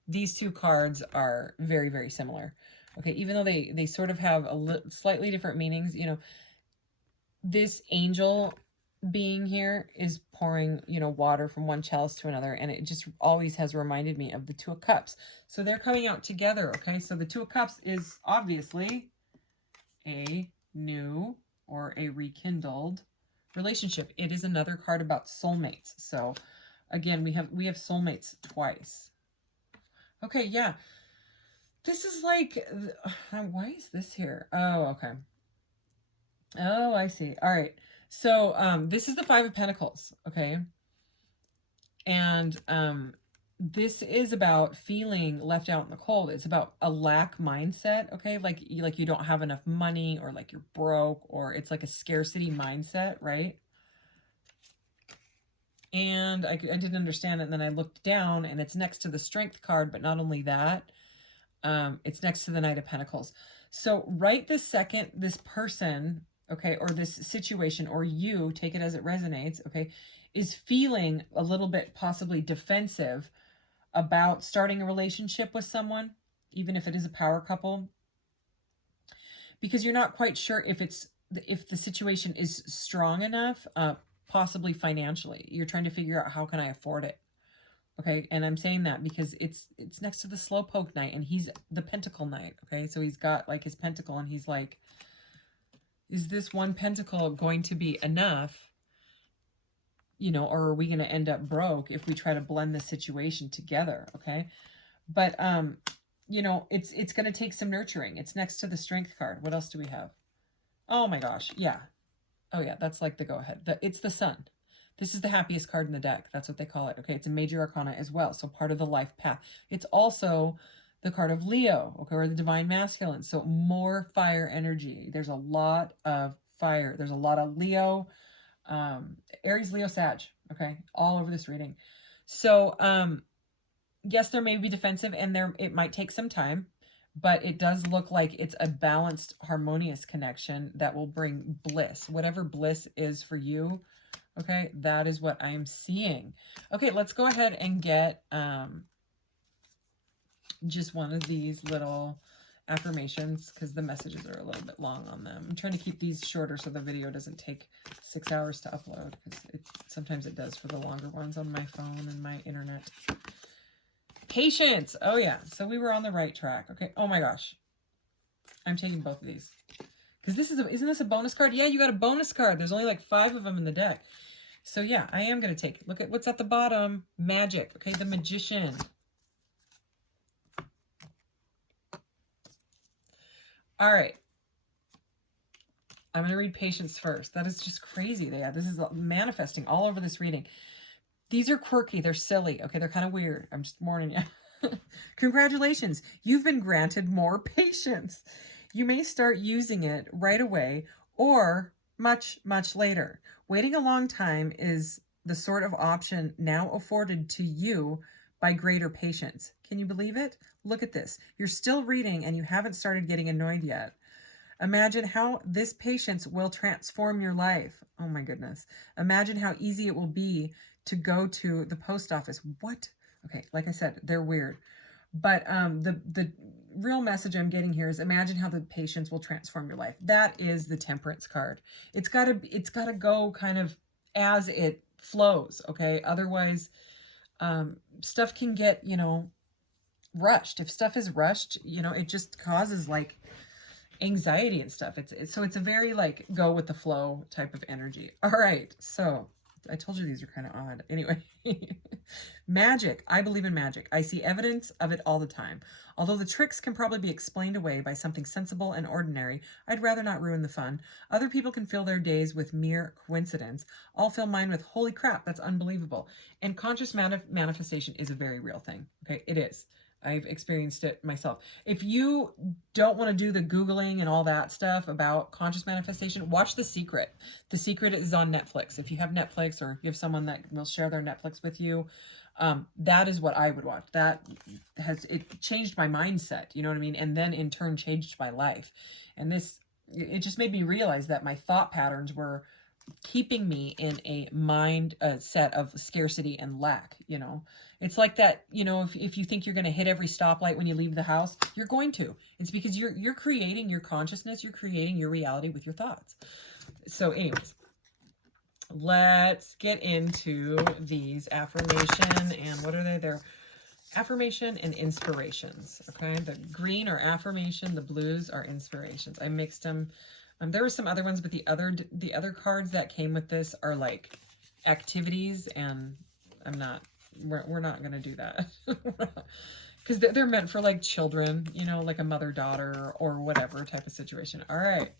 these two cards are very, very similar. Okay, even though they sort of have slightly different meanings, you know, this angel being here is pouring, you know, water from one chalice to another, and it just always has reminded me of the Two of Cups. So they're coming out together, okay? So the Two of Cups is obviously a new or a rekindled relationship. It is another card about soulmates. So again, we have soulmates twice. Okay, yeah. This is like, why is this here? Oh, okay. Oh, I see. All right. So this is the Five of Pentacles, okay? And this is about feeling left out in the cold. It's about a lack mindset, okay? Like you don't have enough money, or like you're broke, or it's like a scarcity mindset, right? And I didn't understand it, and then I looked down, and it's next to the Strength card, but not only that, it's next to the Knight of Pentacles. So right this second, this person, okay, or this situation, or you, take it as it resonates, okay, is feeling a little bit possibly defensive about starting a relationship with someone, even if it is a power couple, because you're not quite sure if the situation is strong enough, possibly financially. You're trying to figure out, how can I afford it? Okay, and I'm saying that because it's next to the Slowpoke Knight, and he's the Pentacle Knight, okay? So he's got like his pentacle, and he's like, is this one pentacle going to be enough, you know, or are we going to end up broke if we try to blend the situation together, okay? But you know, it's going to take some nurturing. It's next to the Strength card. What else do we have? Oh my gosh, yeah. Oh yeah, that's like the go-ahead. It's the Sun. This is the happiest card in the deck. That's what they call it. Okay, it's a major arcana as well, so part of the life path. It's also the card of Leo, okay, or the divine masculine. So more fire energy. There's a lot of fire. There's a lot of Leo, Aries, Leo, Sag, okay, all over this reading. So yes, there may be defensive, and it might take some time, but it does look like it's a balanced, harmonious connection that will bring bliss. Whatever bliss is for you, okay, that is what I'm seeing. Okay, let's go ahead and get just one of these little affirmations, because the messages are a little bit long on them. I'm trying to keep these shorter so the video doesn't take 6 hours to upload, because sometimes it does for the longer ones on my phone and my internet. Patience. Oh yeah, so we were on the right track. Okay, oh my gosh, I'm taking both of these because isn't this a bonus card? Yeah, you got a bonus card. There's only like 5 of them in the deck. So yeah, I am going to take it. Look at what's at the bottom. Magic. Okay, the Magician. All right. I'm going to read Patience first. That is just crazy. Yeah, this is manifesting all over this reading. These are quirky. They're silly. Okay, they're kind of weird. I'm just warning you. Congratulations. You've been granted more patience. You may start using it right away or much, much later. Waiting a long time is the sort of option now afforded to you by greater patience. Can you believe it? Look at this. You're still reading and you haven't started getting annoyed yet. Imagine how this patience will transform your life. Oh my goodness. Imagine how easy it will be to go to the post office. What? Okay, like I said, they're weird. But the real message I'm getting here is, imagine how the patience will transform your life. That is the Temperance card. It's gotta go kind of as it flows, okay? Otherwise, stuff can get, you know, rushed. If stuff is rushed, you know, it just causes like anxiety and stuff. So it's a very like go with the flow type of energy. All right, so I told you these are kind of odd. Anyway, magic. I believe in magic. I see evidence of it all the time. Although the tricks can probably be explained away by something sensible and ordinary, I'd rather not ruin the fun. Other people can fill their days with mere coincidence. I'll fill mine with, holy crap, that's unbelievable. And conscious manifestation is a very real thing. Okay, it is. I've experienced it myself. If you don't want to do the Googling and all that stuff about conscious manifestation, watch The Secret. The Secret is on Netflix. If you have Netflix, or you have someone that will share their Netflix with you, That is what I would watch. It changed my mindset, you know what I mean? And then in turn changed my life. And it just made me realize that my thought patterns were keeping me in a mind set of scarcity and lack, you know. It's like that, you know, if you think you're going to hit every stoplight when you leave the house, you're going to. It's because you're creating your consciousness, you're creating your reality with your thoughts. So anyways, let's get into these affirmation and what are they? They're affirmation and inspirations. Okay, the green are affirmation, the blues are inspirations. I mixed them. There were some other ones, but the other cards that came with this are like activities, and we're not gonna do that because they're meant for like children, you know, like a mother-daughter or whatever type of situation. All right.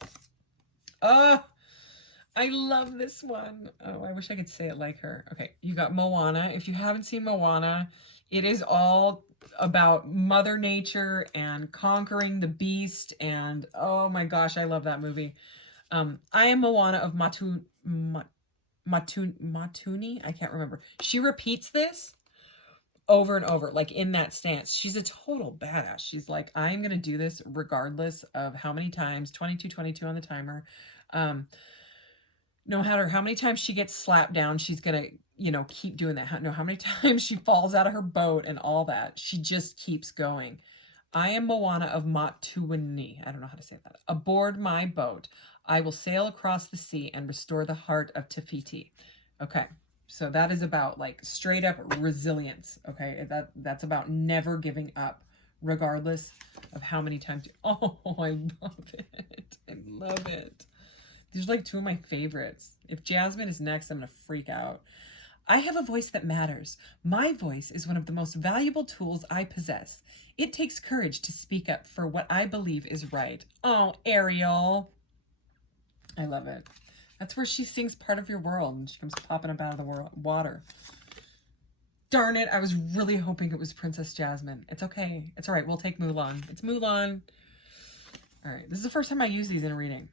I love this one. Oh, I wish I could say it like her. Okay, you got Moana. If you haven't seen Moana, it is all about Mother Nature and conquering the beast. And oh my gosh, I love that movie. I am Moana of Matuni. I can't remember. She repeats this over and over, like in that stance. She's a total badass. She's like, I'm going to do this regardless of how many times, 22 on the timer. No matter how many times she gets slapped down, she's going to, you know, keep doing that. No, how many times she falls out of her boat and all that. She just keeps going. I am Moana of Matuni. I don't know how to say that. Aboard my boat, I will sail across the sea and restore the heart of Tafiti. Okay. So that is about like straight up resilience. Okay. That's about never giving up regardless of how many times. Oh, I love it. I love it. These are like two of my favorites. If Jasmine is next, I'm going to freak out. I have a voice that matters. My voice is one of the most valuable tools I possess. It takes courage to speak up for what I believe is right. Oh, Ariel. I love it. That's where she sings Part of Your World and she comes popping up out of the water. Darn it. I was really hoping it was Princess Jasmine. It's okay. It's all right. We'll take Mulan. It's Mulan. All right. This is the first time I use these in a reading.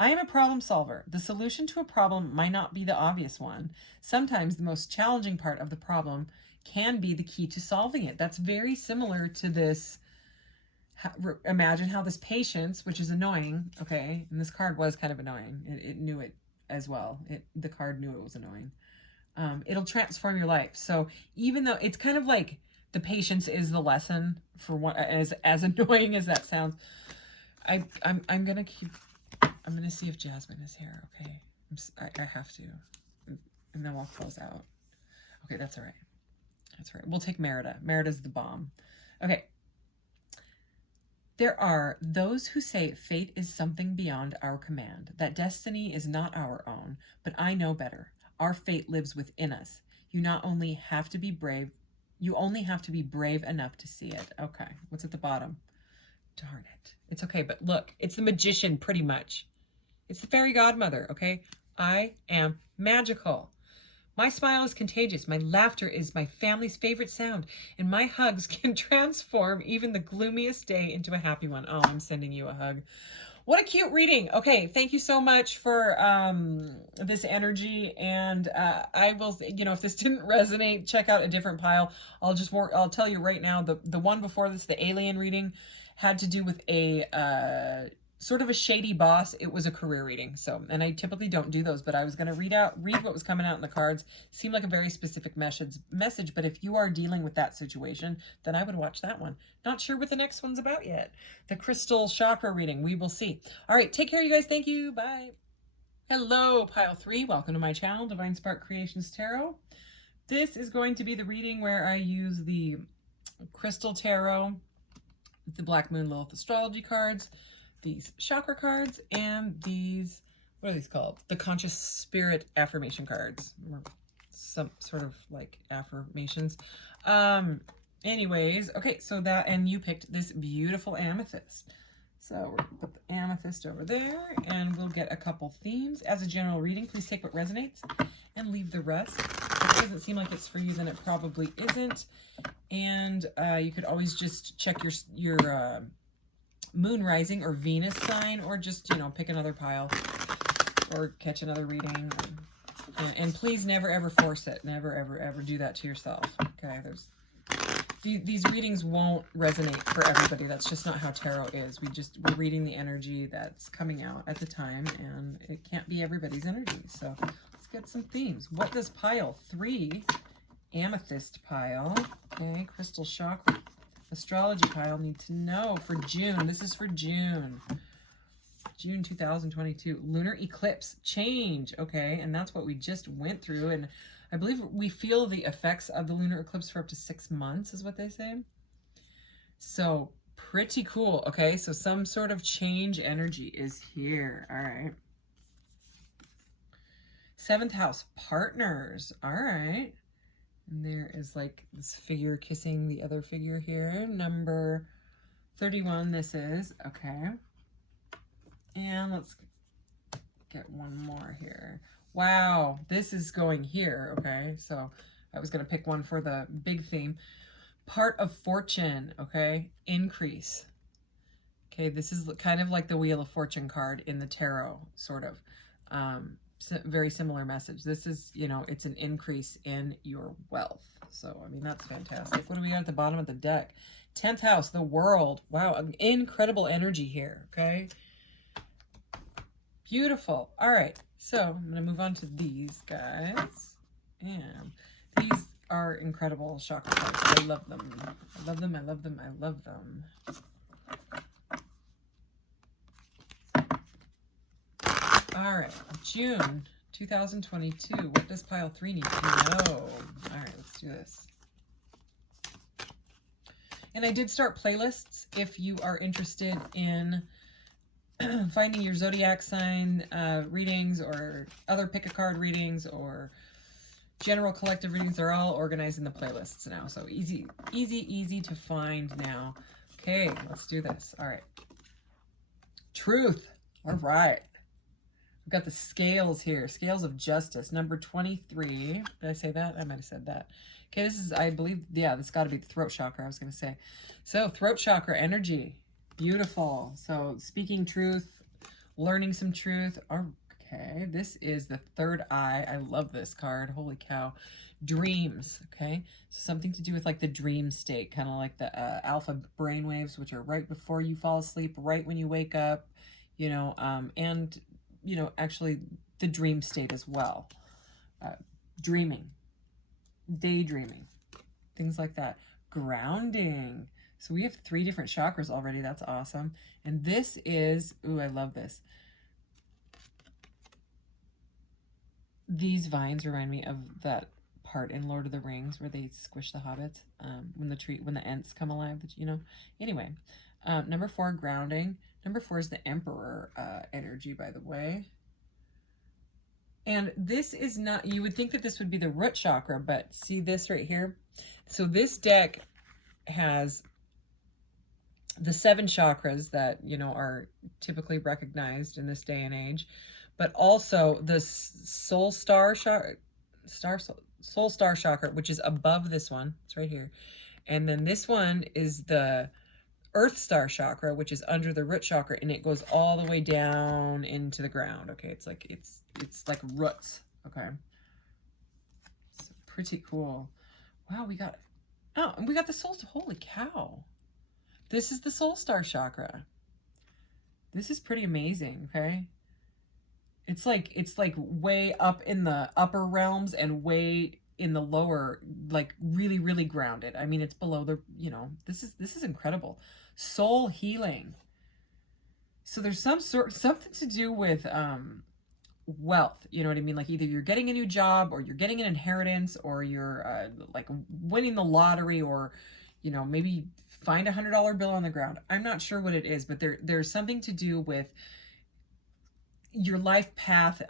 I am a problem solver. The solution to a problem might not be the obvious one. Sometimes the most challenging part of the problem can be the key to solving it. That's very similar to this. Imagine how this patience, which is annoying, okay, and this card was kind of annoying. It knew it as well. The card knew it was annoying. It'll transform your life. So even though it's kind of like the patience is the lesson for what, as annoying as that sounds, I'm gonna keep. I'm going to see if Jasmine is here, okay? I have to. And then we'll close out. Okay, that's all right. That's right. We'll take Merida. Merida's the bomb. Okay. There are those who say fate is something beyond our command, that destiny is not our own, but I know better. Our fate lives within us. You only have to be brave enough to see it. Okay, what's at the bottom? Darn it. It's okay, but look, it's the magician pretty much. It's the fairy godmother, okay? I am magical. My smile is contagious. My laughter is my family's favorite sound. And my hugs can transform even the gloomiest day into a happy one. Oh, I'm sending you a hug. What a cute reading. Okay, thank you so much for this energy. And I will, you know, if this didn't resonate, check out a different pile. I'll tell you right now, the one before this, the alien reading, had to do with a sort of a shady boss. It was a career reading. So, and I typically don't do those, but I was going to read what was coming out in the cards. Seemed like a very specific message, but if you are dealing with that situation, then I would watch that one. Not sure what the next one's about yet. The crystal chakra reading. We will see. All right. Take care, you guys. Thank you. Bye. Hello, pile 3. Welcome to my channel, Divine Spark Creations Tarot. This is going to be the reading where I use the crystal tarot, the Black Moon Lilith astrology cards, these chakra cards, and these, what are these called? The conscious spirit affirmation cards, or some sort of like affirmations. Anyways, okay, so that, and you picked this beautiful amethyst. So we're gonna put the amethyst over there, and we'll get a couple themes. As a general reading, please take what resonates and leave the rest. If it doesn't seem like it's for you, then it probably isn't. And you could always just check your moon rising or Venus sign, or just, you know, pick another pile or catch another reading. And please never ever force it. Never ever do that to yourself. Okay, these readings won't resonate for everybody. That's just not how tarot is. We're reading the energy that's coming out at the time, and it can't be everybody's energy. So let's get some themes. What does pile 3, Amethyst pile, okay, crystal chakra, astrology pile need to know for June? This is for June 2022. Lunar eclipse change, okay, and that's what we just went through, and I believe we feel the effects of the lunar eclipse for up to 6 months is what they say. So pretty cool. Okay, so some sort of change energy is here. All right. 7th house, partners. All right. And there is like this figure kissing the other figure here. Number 31 this is. Okay. And let's get one more here. Wow, this is going here. Okay, so I was going to pick one for the big theme. Part of fortune, okay, increase. Okay, this is kind of like the Wheel of Fortune card in the tarot, sort of. Very similar message. This is, you know, it's an increase in your wealth. So, I mean, that's fantastic. What do we got at the bottom of the deck? 10th house, the world. Wow, incredible energy here, okay? Beautiful. All right, so I'm going to move on to these guys. And these are incredible chakra cards. I love them. I love them. I love them. I love them. All right, June 2022. What does pile 3 need to know? All right, let's do this. And I did start playlists if you are interested in finding your zodiac sign readings or other pick a card readings or general collective readings. They're all organized in the playlists now. So easy to find now. Okay, let's do this. All right. Truth. All right. We've got the scales here. Scales of justice. Number 23. Did I say that? I might have said that. Okay, this is, I believe, yeah, this got to be the throat chakra, I was going to say. So, throat chakra energy. Beautiful. So, speaking truth, learning some truth. Okay, this is the third eye. I love this card. Holy cow. Dreams, okay? So, something to do with like the dream state, kind of like the alpha brainwaves, which are right before you fall asleep, right when you wake up, you know, and, you know, actually the dream state as well. Dreaming, daydreaming, things like that. Grounding. So we have 3 different chakras already. That's awesome. And this is, ooh, I love this. These vines remind me of that part in Lord of the Rings where they squish the hobbits when the Ents come alive, you know. Anyway, number 4, grounding. Number 4 is the Emperor energy, by the way. And this is not, you would think that this would be the root chakra, but see this right here? So this deck has the 7 chakras that, you know, are typically recognized in this day and age, but also the soul star chakra, soul star chakra, which is above this one. It's right here. And then this one is the Earth Star chakra, which is under the root chakra, and it goes all the way down into the ground. Okay, it's like like roots. Okay, so pretty cool. Wow, we got and we got the soul. Holy cow! This is the Soul Star chakra. This is pretty amazing. Okay, it's like way up in the upper realms and way in the lower, like really grounded. I mean, it's below the, you know, this is incredible. Soul healing. So there's something to do with wealth, you know what I mean? Like either you're getting a new job or you're getting an inheritance or you're like winning the lottery, or, you know, maybe find $100 bill on the ground. I'm not sure what it is, but there's something to do with your life path,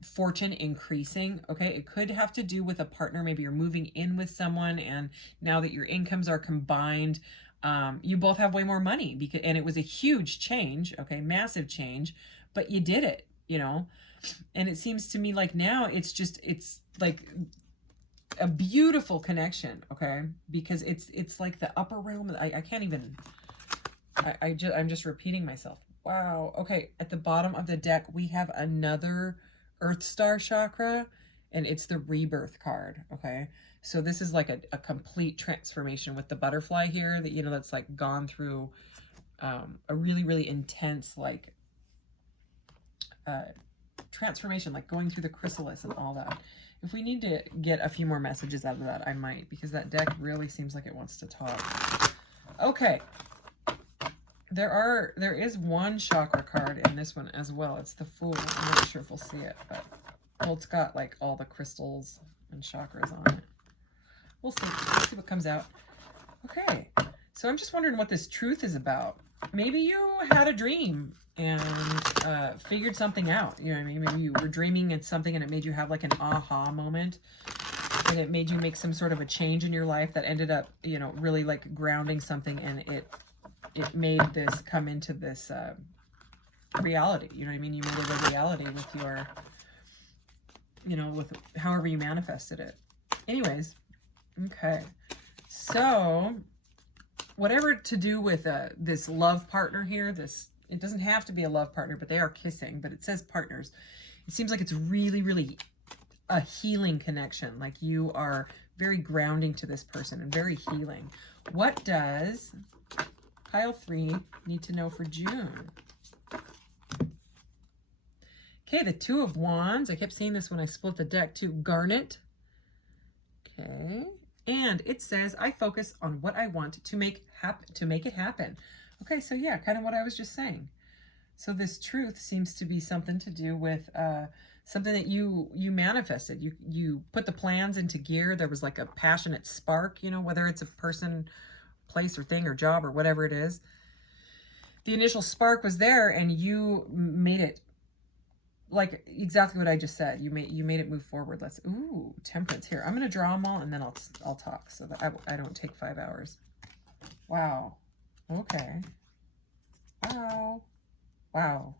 fortune increasing. Okay, it could have to do with a partner. Maybe you're moving in with someone, and now that your incomes are combined, you both have way more money, because, and it was a huge change, okay, massive change, but you did it, you know. And it seems to me like now it's like a beautiful connection, okay, because it's like the upper realm. I can't even, I'm just repeating myself. Wow. Okay, at the bottom of the deck we have another Earth Star chakra, and it's the rebirth card. Okay, so this is like a complete transformation with the butterfly here, that, you know, that's like gone through a really, really intense, like transformation, like going through the chrysalis and all that. If we need to get a few more messages out of that, I might, because that deck really seems like it wants to talk. Okay. There is one chakra card in this one as well. It's the Fool. I'm not sure if we'll see it, but well, it's got like all the crystals and chakras on it. We'll see. We'll see what comes out. Okay. So I'm just wondering what this truth is about. Maybe you had a dream and figured something out. You know what I mean? Maybe you were dreaming at something and it made you have like an aha moment. And it made you make some sort of a change in your life that ended up, you know, really like grounding something, and it made this come into this reality. You know what I mean? You made it a reality with your, you know, with however you manifested it. Anyways, okay. So whatever to do with this love partner here, it doesn't have to be a love partner, but they are kissing, but it says partners. It seems like it's really, really a healing connection. Like you are very grounding to this person and very healing. What does pile 3 need to know for June? Okay, the Two of Wands. I kept seeing this when I split the deck too. Garnet. Okay. And it says, I focus on what I want to make it happen. Okay, so yeah, kind of what I was just saying. So this truth seems to be something to do with something that you manifested. You put the plans into gear. There was like a passionate spark, you know, whether it's a person, place or thing or job or whatever it is. The initial spark was there and you made it like exactly what I just said. You made it move forward. Ooh, Temperance here. I'm going to draw them all and then I'll talk so that I don't take 5 hours. Wow. Okay. Wow. Wow.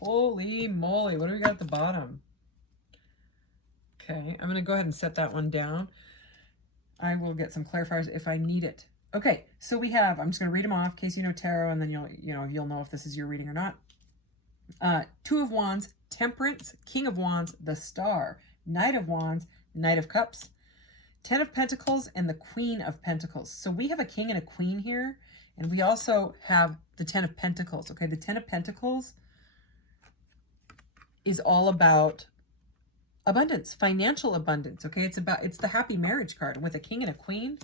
Holy moly. What do we got at the bottom? Okay. I'm going to go ahead and set that one down. I will get some clarifiers if I need it. Okay. So we have, I'm just going to read them off in case you know tarot, and then you'll know if this is your reading or not. Two of Wands, Temperance, King of Wands, the Star, Knight of Wands, Knight of Cups, 10 of Pentacles, and the Queen of Pentacles. So we have a king and a queen here, and we also have the 10 of Pentacles. Okay, the 10 of Pentacles is all about abundance, financial abundance. Okay, it's the happy marriage card with a king and a queen.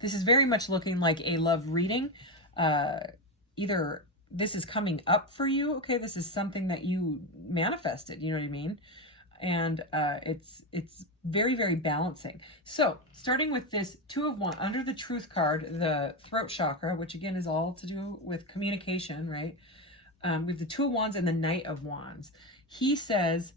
This is very much looking like a love reading. Either this is coming up for you. Okay, this is something that you manifested. You know what I mean? And it's very, very balancing. So starting with this Two of Wands under the Truth card, the throat chakra, which again is all to do with communication, right? We have the Two of Wands and the Knight of Wands. He says,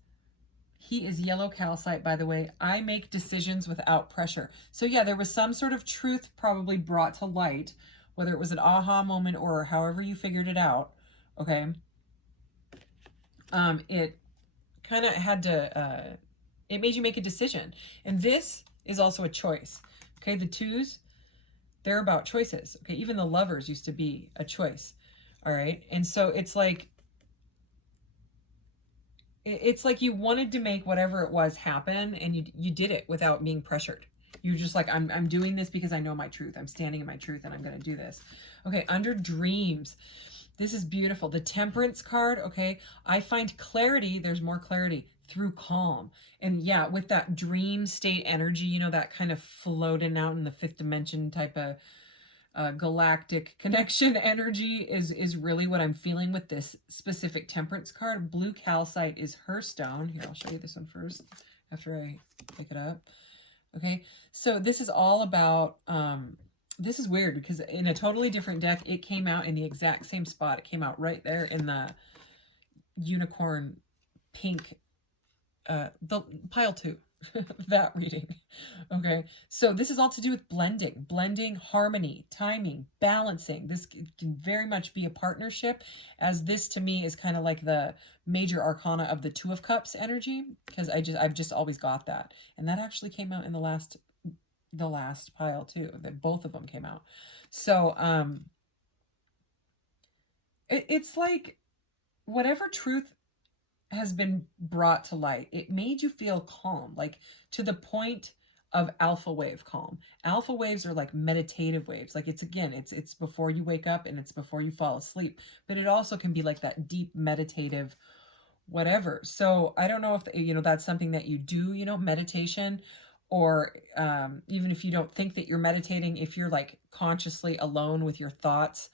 he is yellow calcite, by the way. I make decisions without pressure. So yeah, there was some sort of truth probably brought to light, whether it was an aha moment or however you figured it out. Okay. It kind of had to, it made you make a decision. And this is also a choice. Okay. The twos, they're about choices. Okay. Even the Lovers used to be a choice. All right. And so it's like you wanted to make whatever it was happen, and you did it without being pressured. You're just like, I'm doing this because I know my truth. I'm standing in my truth and I'm going to do this. Okay. Under Dreams, this is beautiful. The Temperance card. Okay. I find clarity. There's more clarity through calm. And yeah, with that dream state energy, you know, that kind of floating out in the fifth dimension type of galactic connection energy is really what I'm feeling with this specific Temperance card. Blue calcite is her stone. Here, I'll show you this one first after I pick it up. Okay, so this is all about, this is weird because in a totally different deck, it came out in the exact same spot. It came out right there in the unicorn pink, the pile 2, that reading. Okay, so this is all to do with blending, harmony, timing, balancing. This can very much be a partnership, as this to me is kind of like the major arcana of the Two of Cups energy, because I've just always got that. And that actually came out in the last pile too, that both of them came out. So it's like whatever truth has been brought to light. It made you feel calm, like to the point of alpha wave calm. Alpha waves are like meditative waves. Like it's before you wake up and it's before you fall asleep, but it also can be like that deep meditative whatever. So I don't know if, that's something that you do, meditation, or even if you don't think that you're meditating, if you're like consciously alone with your thoughts,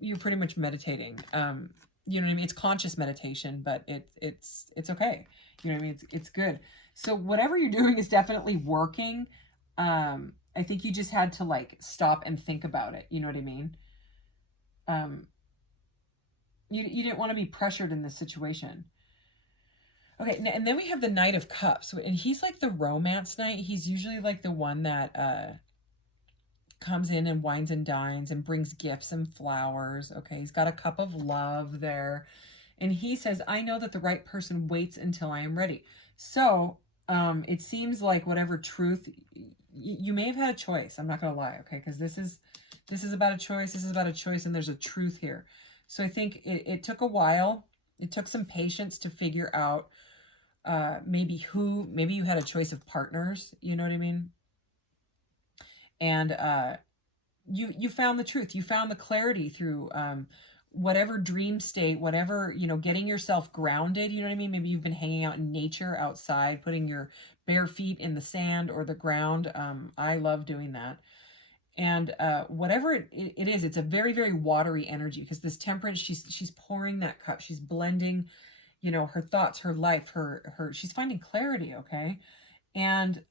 you're pretty much meditating. You know what I mean? It's conscious meditation, but it's okay. You know what I mean? It's good. So whatever you're doing is definitely working. I think you just had to like stop and think about it. You know what I mean? You didn't want to be pressured in this situation. Okay, and then we have the Knight of Cups, and he's like the romance knight. He's usually like the one that comes in and wines and dines and brings gifts and flowers. Okay, he's got a cup of love there. And he says, I know that the right person waits until I am ready. So it seems like whatever truth, you may have had a choice. I'm not going to lie, okay? Because this is about a choice. This is about a choice, and there's a truth here. So I think it took a while. It took some patience to figure out maybe you had a choice of partners. You know what I mean? And you found the truth. You found the clarity through whatever dream state, whatever, getting yourself grounded. You know what I mean? Maybe you've been hanging out in nature outside, putting your bare feet in the sand or the ground. I love doing that. And whatever it is, it's a very, very watery energy, because this Temperance, she's pouring that cup. She's blending, her thoughts, her life, she's finding clarity, okay? And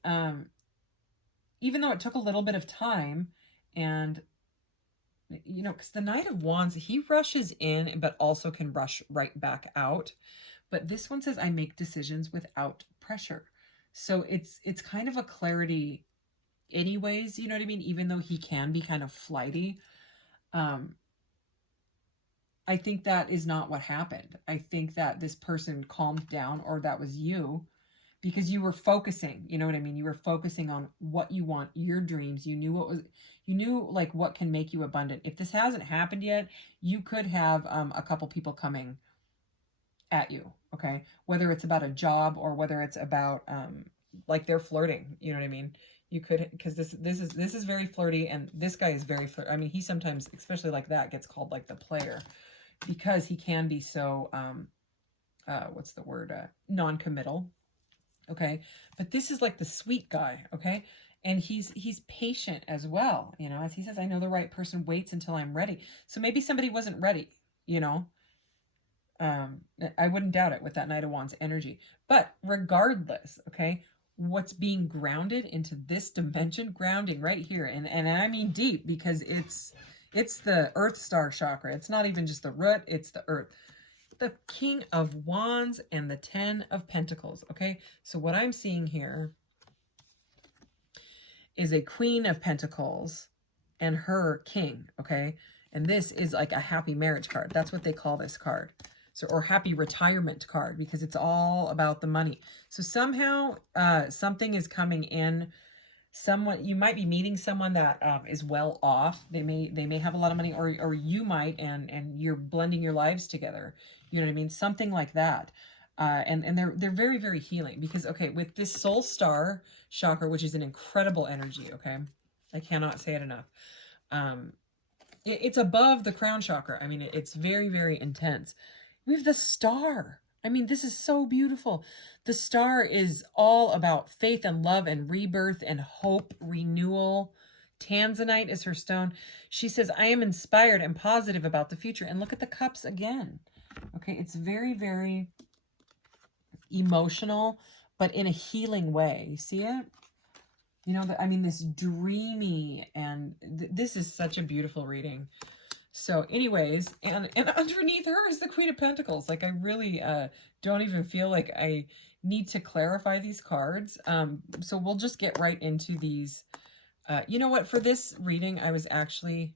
even though it took a little bit of time, and, because the Knight of Wands, he rushes in, but also can rush right back out. But this one says, I make decisions without pressure. So it's kind of a clarity anyways, you know what I mean? Even though he can be kind of flighty, I think that is not what happened. I think that this person calmed down, or that was you, because you were focusing, you know what I mean? You were focusing on what you want, your dreams. You knew like what can make you abundant. If this hasn't happened yet, you could have a couple people coming at you, okay? Whether it's about a job or whether it's about like they're flirting, you know what I mean? You could, because this is very flirty, and this guy is very flirty. I mean, he sometimes, especially like that, gets called like the player, because he can be so what's the word, non-committal, okay? But this is like the sweet guy, okay? And he's patient as well, as he says, I know the right person waits until I'm ready. So maybe somebody wasn't ready, I wouldn't doubt it with that Knight of Wands energy. But regardless, okay, what's being grounded into this dimension, grounding right here, and I mean deep, because it's the Earth Star chakra. It's not even just the root, it's the earth. The King of Wands and the 10 of Pentacles, okay? So what I'm seeing here is a Queen of Pentacles and her king, okay? And this is like a happy marriage card. That's what they call this card. So, or happy retirement card, because it's all about the money. So somehow something is coming in. You might be meeting someone that is well off. They may have a lot of money, or you might, and you're blending your lives together. You know what I mean? Something like that. And they're very, very healing, because, okay, with this Soul Star chakra, which is an incredible energy, okay? I cannot say it enough. It's above the crown chakra. I mean, it's very, very intense. We have the Star. I mean, this is so beautiful. The Star is all about faith and love and rebirth and hope, renewal. Tanzanite is her stone. She says, I am inspired and positive about the future. And look at the cups again. Okay, it's very, very emotional, but in a healing way. You see it? I mean, this dreamy, and this is such a beautiful reading. So anyways, and underneath her is the Queen of Pentacles. Like, I really don't even feel like I need to clarify these cards. So we'll just get right into these. You know what? For this reading, I was actually...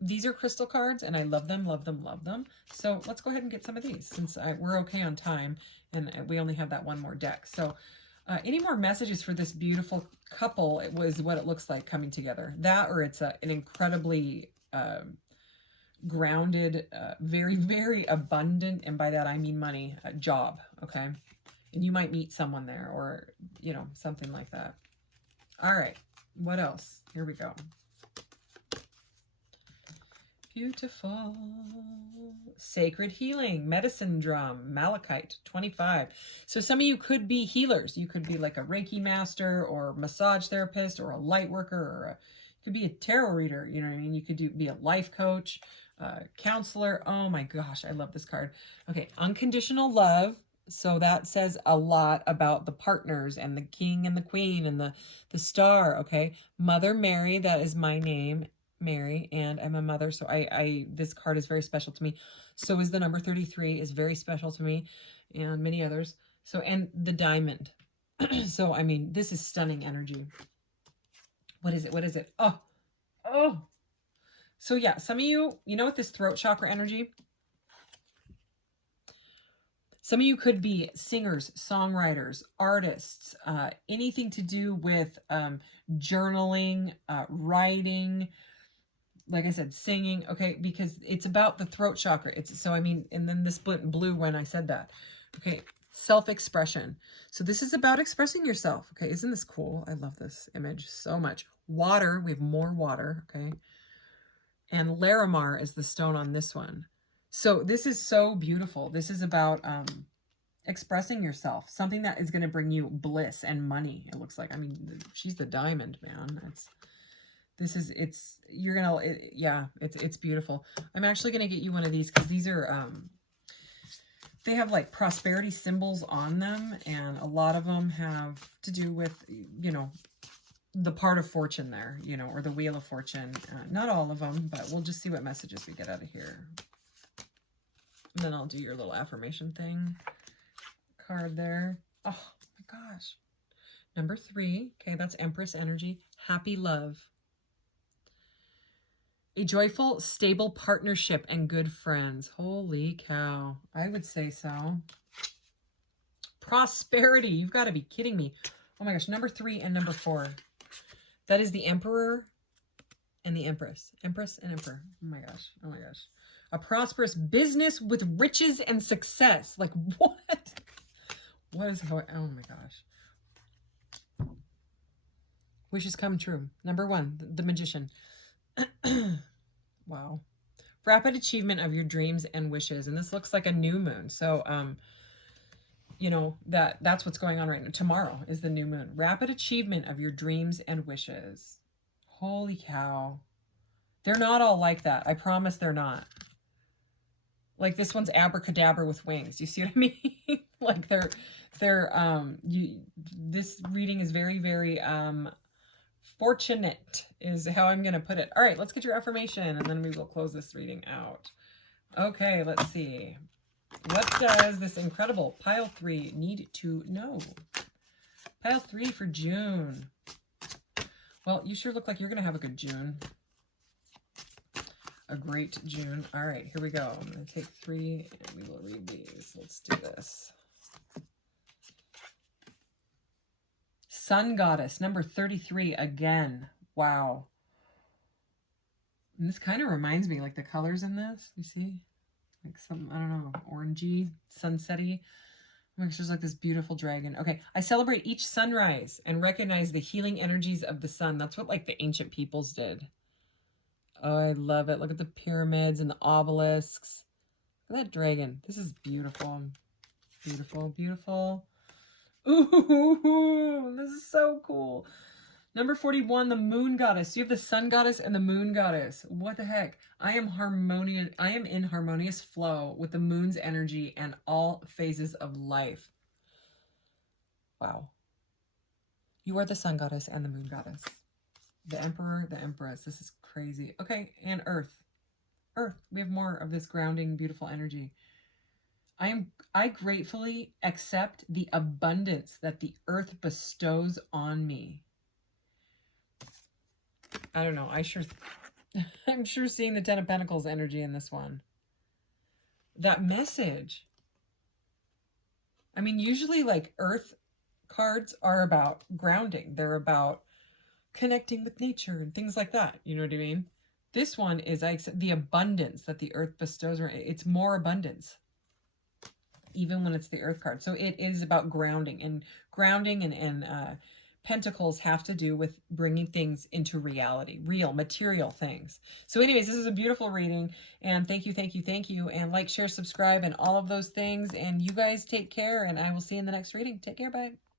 These are crystal cards, and I love them, love them, love them. So let's go ahead and get some of these, since we're okay on time, and we only have that one more deck. So any more messages for this beautiful couple? It was what it looks like coming together. That, or it's an incredibly grounded, very, very abundant, and by that I mean money, job, okay? And you might meet someone there, or, you know, something like that. All right, what else? Here we go. Beautiful. Sacred healing, medicine drum, malachite, 25. So some of you could be healers. You could be like a Reiki master or massage therapist or a light worker, or you could be a tarot reader. You know what I mean? You could be a life coach, counselor. Oh my gosh, I love this card. Okay, unconditional love. So that says a lot about the partners and the king and the queen and the star. Okay, Mother Mary, that is my name. Mary, and I'm a mother, so this card is very special to me. So is the number 33, is very special to me, and many others. So, and the diamond. So I mean, this is stunning energy. What is it? What is it? Oh. So yeah, some of you, you know, with this throat chakra energy, some of you could be singers, songwriters, artists, anything to do with journaling, writing, like I said, singing, okay, because it's about the throat chakra. It's, so I mean, and then this blue when I said that. Okay, self-expression. So this is about expressing yourself. Okay, isn't this cool? I love this image so much. Water, we have more water, okay? And Larimar is the stone on this one. So this is so beautiful. This is about expressing yourself, something that is going to bring you bliss and money, it looks like. I mean, she's the diamond, man. It's beautiful. I'm actually going to get you one of these because these are, they have like prosperity symbols on them, and a lot of them have to do with, you know, the part of fortune there, you know, or the wheel of fortune. Not all of them, but we'll just see what messages we get out of here. And then I'll do your little affirmation thing card there. Oh my gosh. Number 3. Okay, that's Empress energy. Happy love. A joyful, stable partnership and good friends. Holy cow. I would say so. Prosperity. You've got to be kidding me. Oh my gosh. Number 3 and number 4. That is the Emperor and the Empress. Empress and Emperor. Oh my gosh. Oh my gosh. A prosperous business with riches and success. Like what? What is going? Oh my gosh. Wishes come true. Number 1, the Magician. Wow. Rapid achievement of your dreams and wishes. And this looks like a new moon. So, you know, that's what's going on right now. Tomorrow is the new moon. Rapid achievement of your dreams and wishes. Holy cow. They're not all like that. I promise they're not. Like this one's abracadabra with wings. You see what I mean? Like this reading is very, very, fortunate is how I'm going to put it. All right, let's get your affirmation and then we will close this reading out. Okay, let's see. What does this incredible pile 3 need to know? Pile 3 for June. Well, you sure look like you're going to have a good June. A great June. All right, here we go. I'm going to take 3 and we will read these. Let's do this. Sun Goddess, number 33 again. Wow. And this kind of reminds me, like the colors in this, you see? Like some, I don't know, orangey, sunsetty. Oh my gosh, there's like this beautiful dragon. Okay, I celebrate each sunrise and recognize the healing energies of the sun. That's what like the ancient peoples did. Oh, I love it. Look at the pyramids and the obelisks. Look at that dragon. This is beautiful. Beautiful, beautiful. Ooh, this is so cool. Number 41, the Moon Goddess. You have the Sun Goddess and the Moon Goddess. What the heck? I am in harmonious flow with the moon's energy and all phases of life. Wow. You are the Sun Goddess and the Moon Goddess. The Emperor, the Empress. This is crazy. Okay, and Earth. Earth. We have more of this grounding, beautiful energy. I gratefully accept the abundance that the earth bestows on me. I don't know. I'm sure seeing the 10 of Pentacles energy in this one. That message. I mean, usually like earth cards are about grounding. They're about connecting with nature and things like that. You know what I mean? This one is like the abundance that the earth bestows. It's more abundance, even when it's the earth card. So it is about grounding, and pentacles have to do with bringing things into reality, real material things. So anyways, this is a beautiful reading, and thank you, thank you, thank you. And like, share, subscribe, and all of those things. And you guys take care, and I will see you in the next reading. Take care. Bye.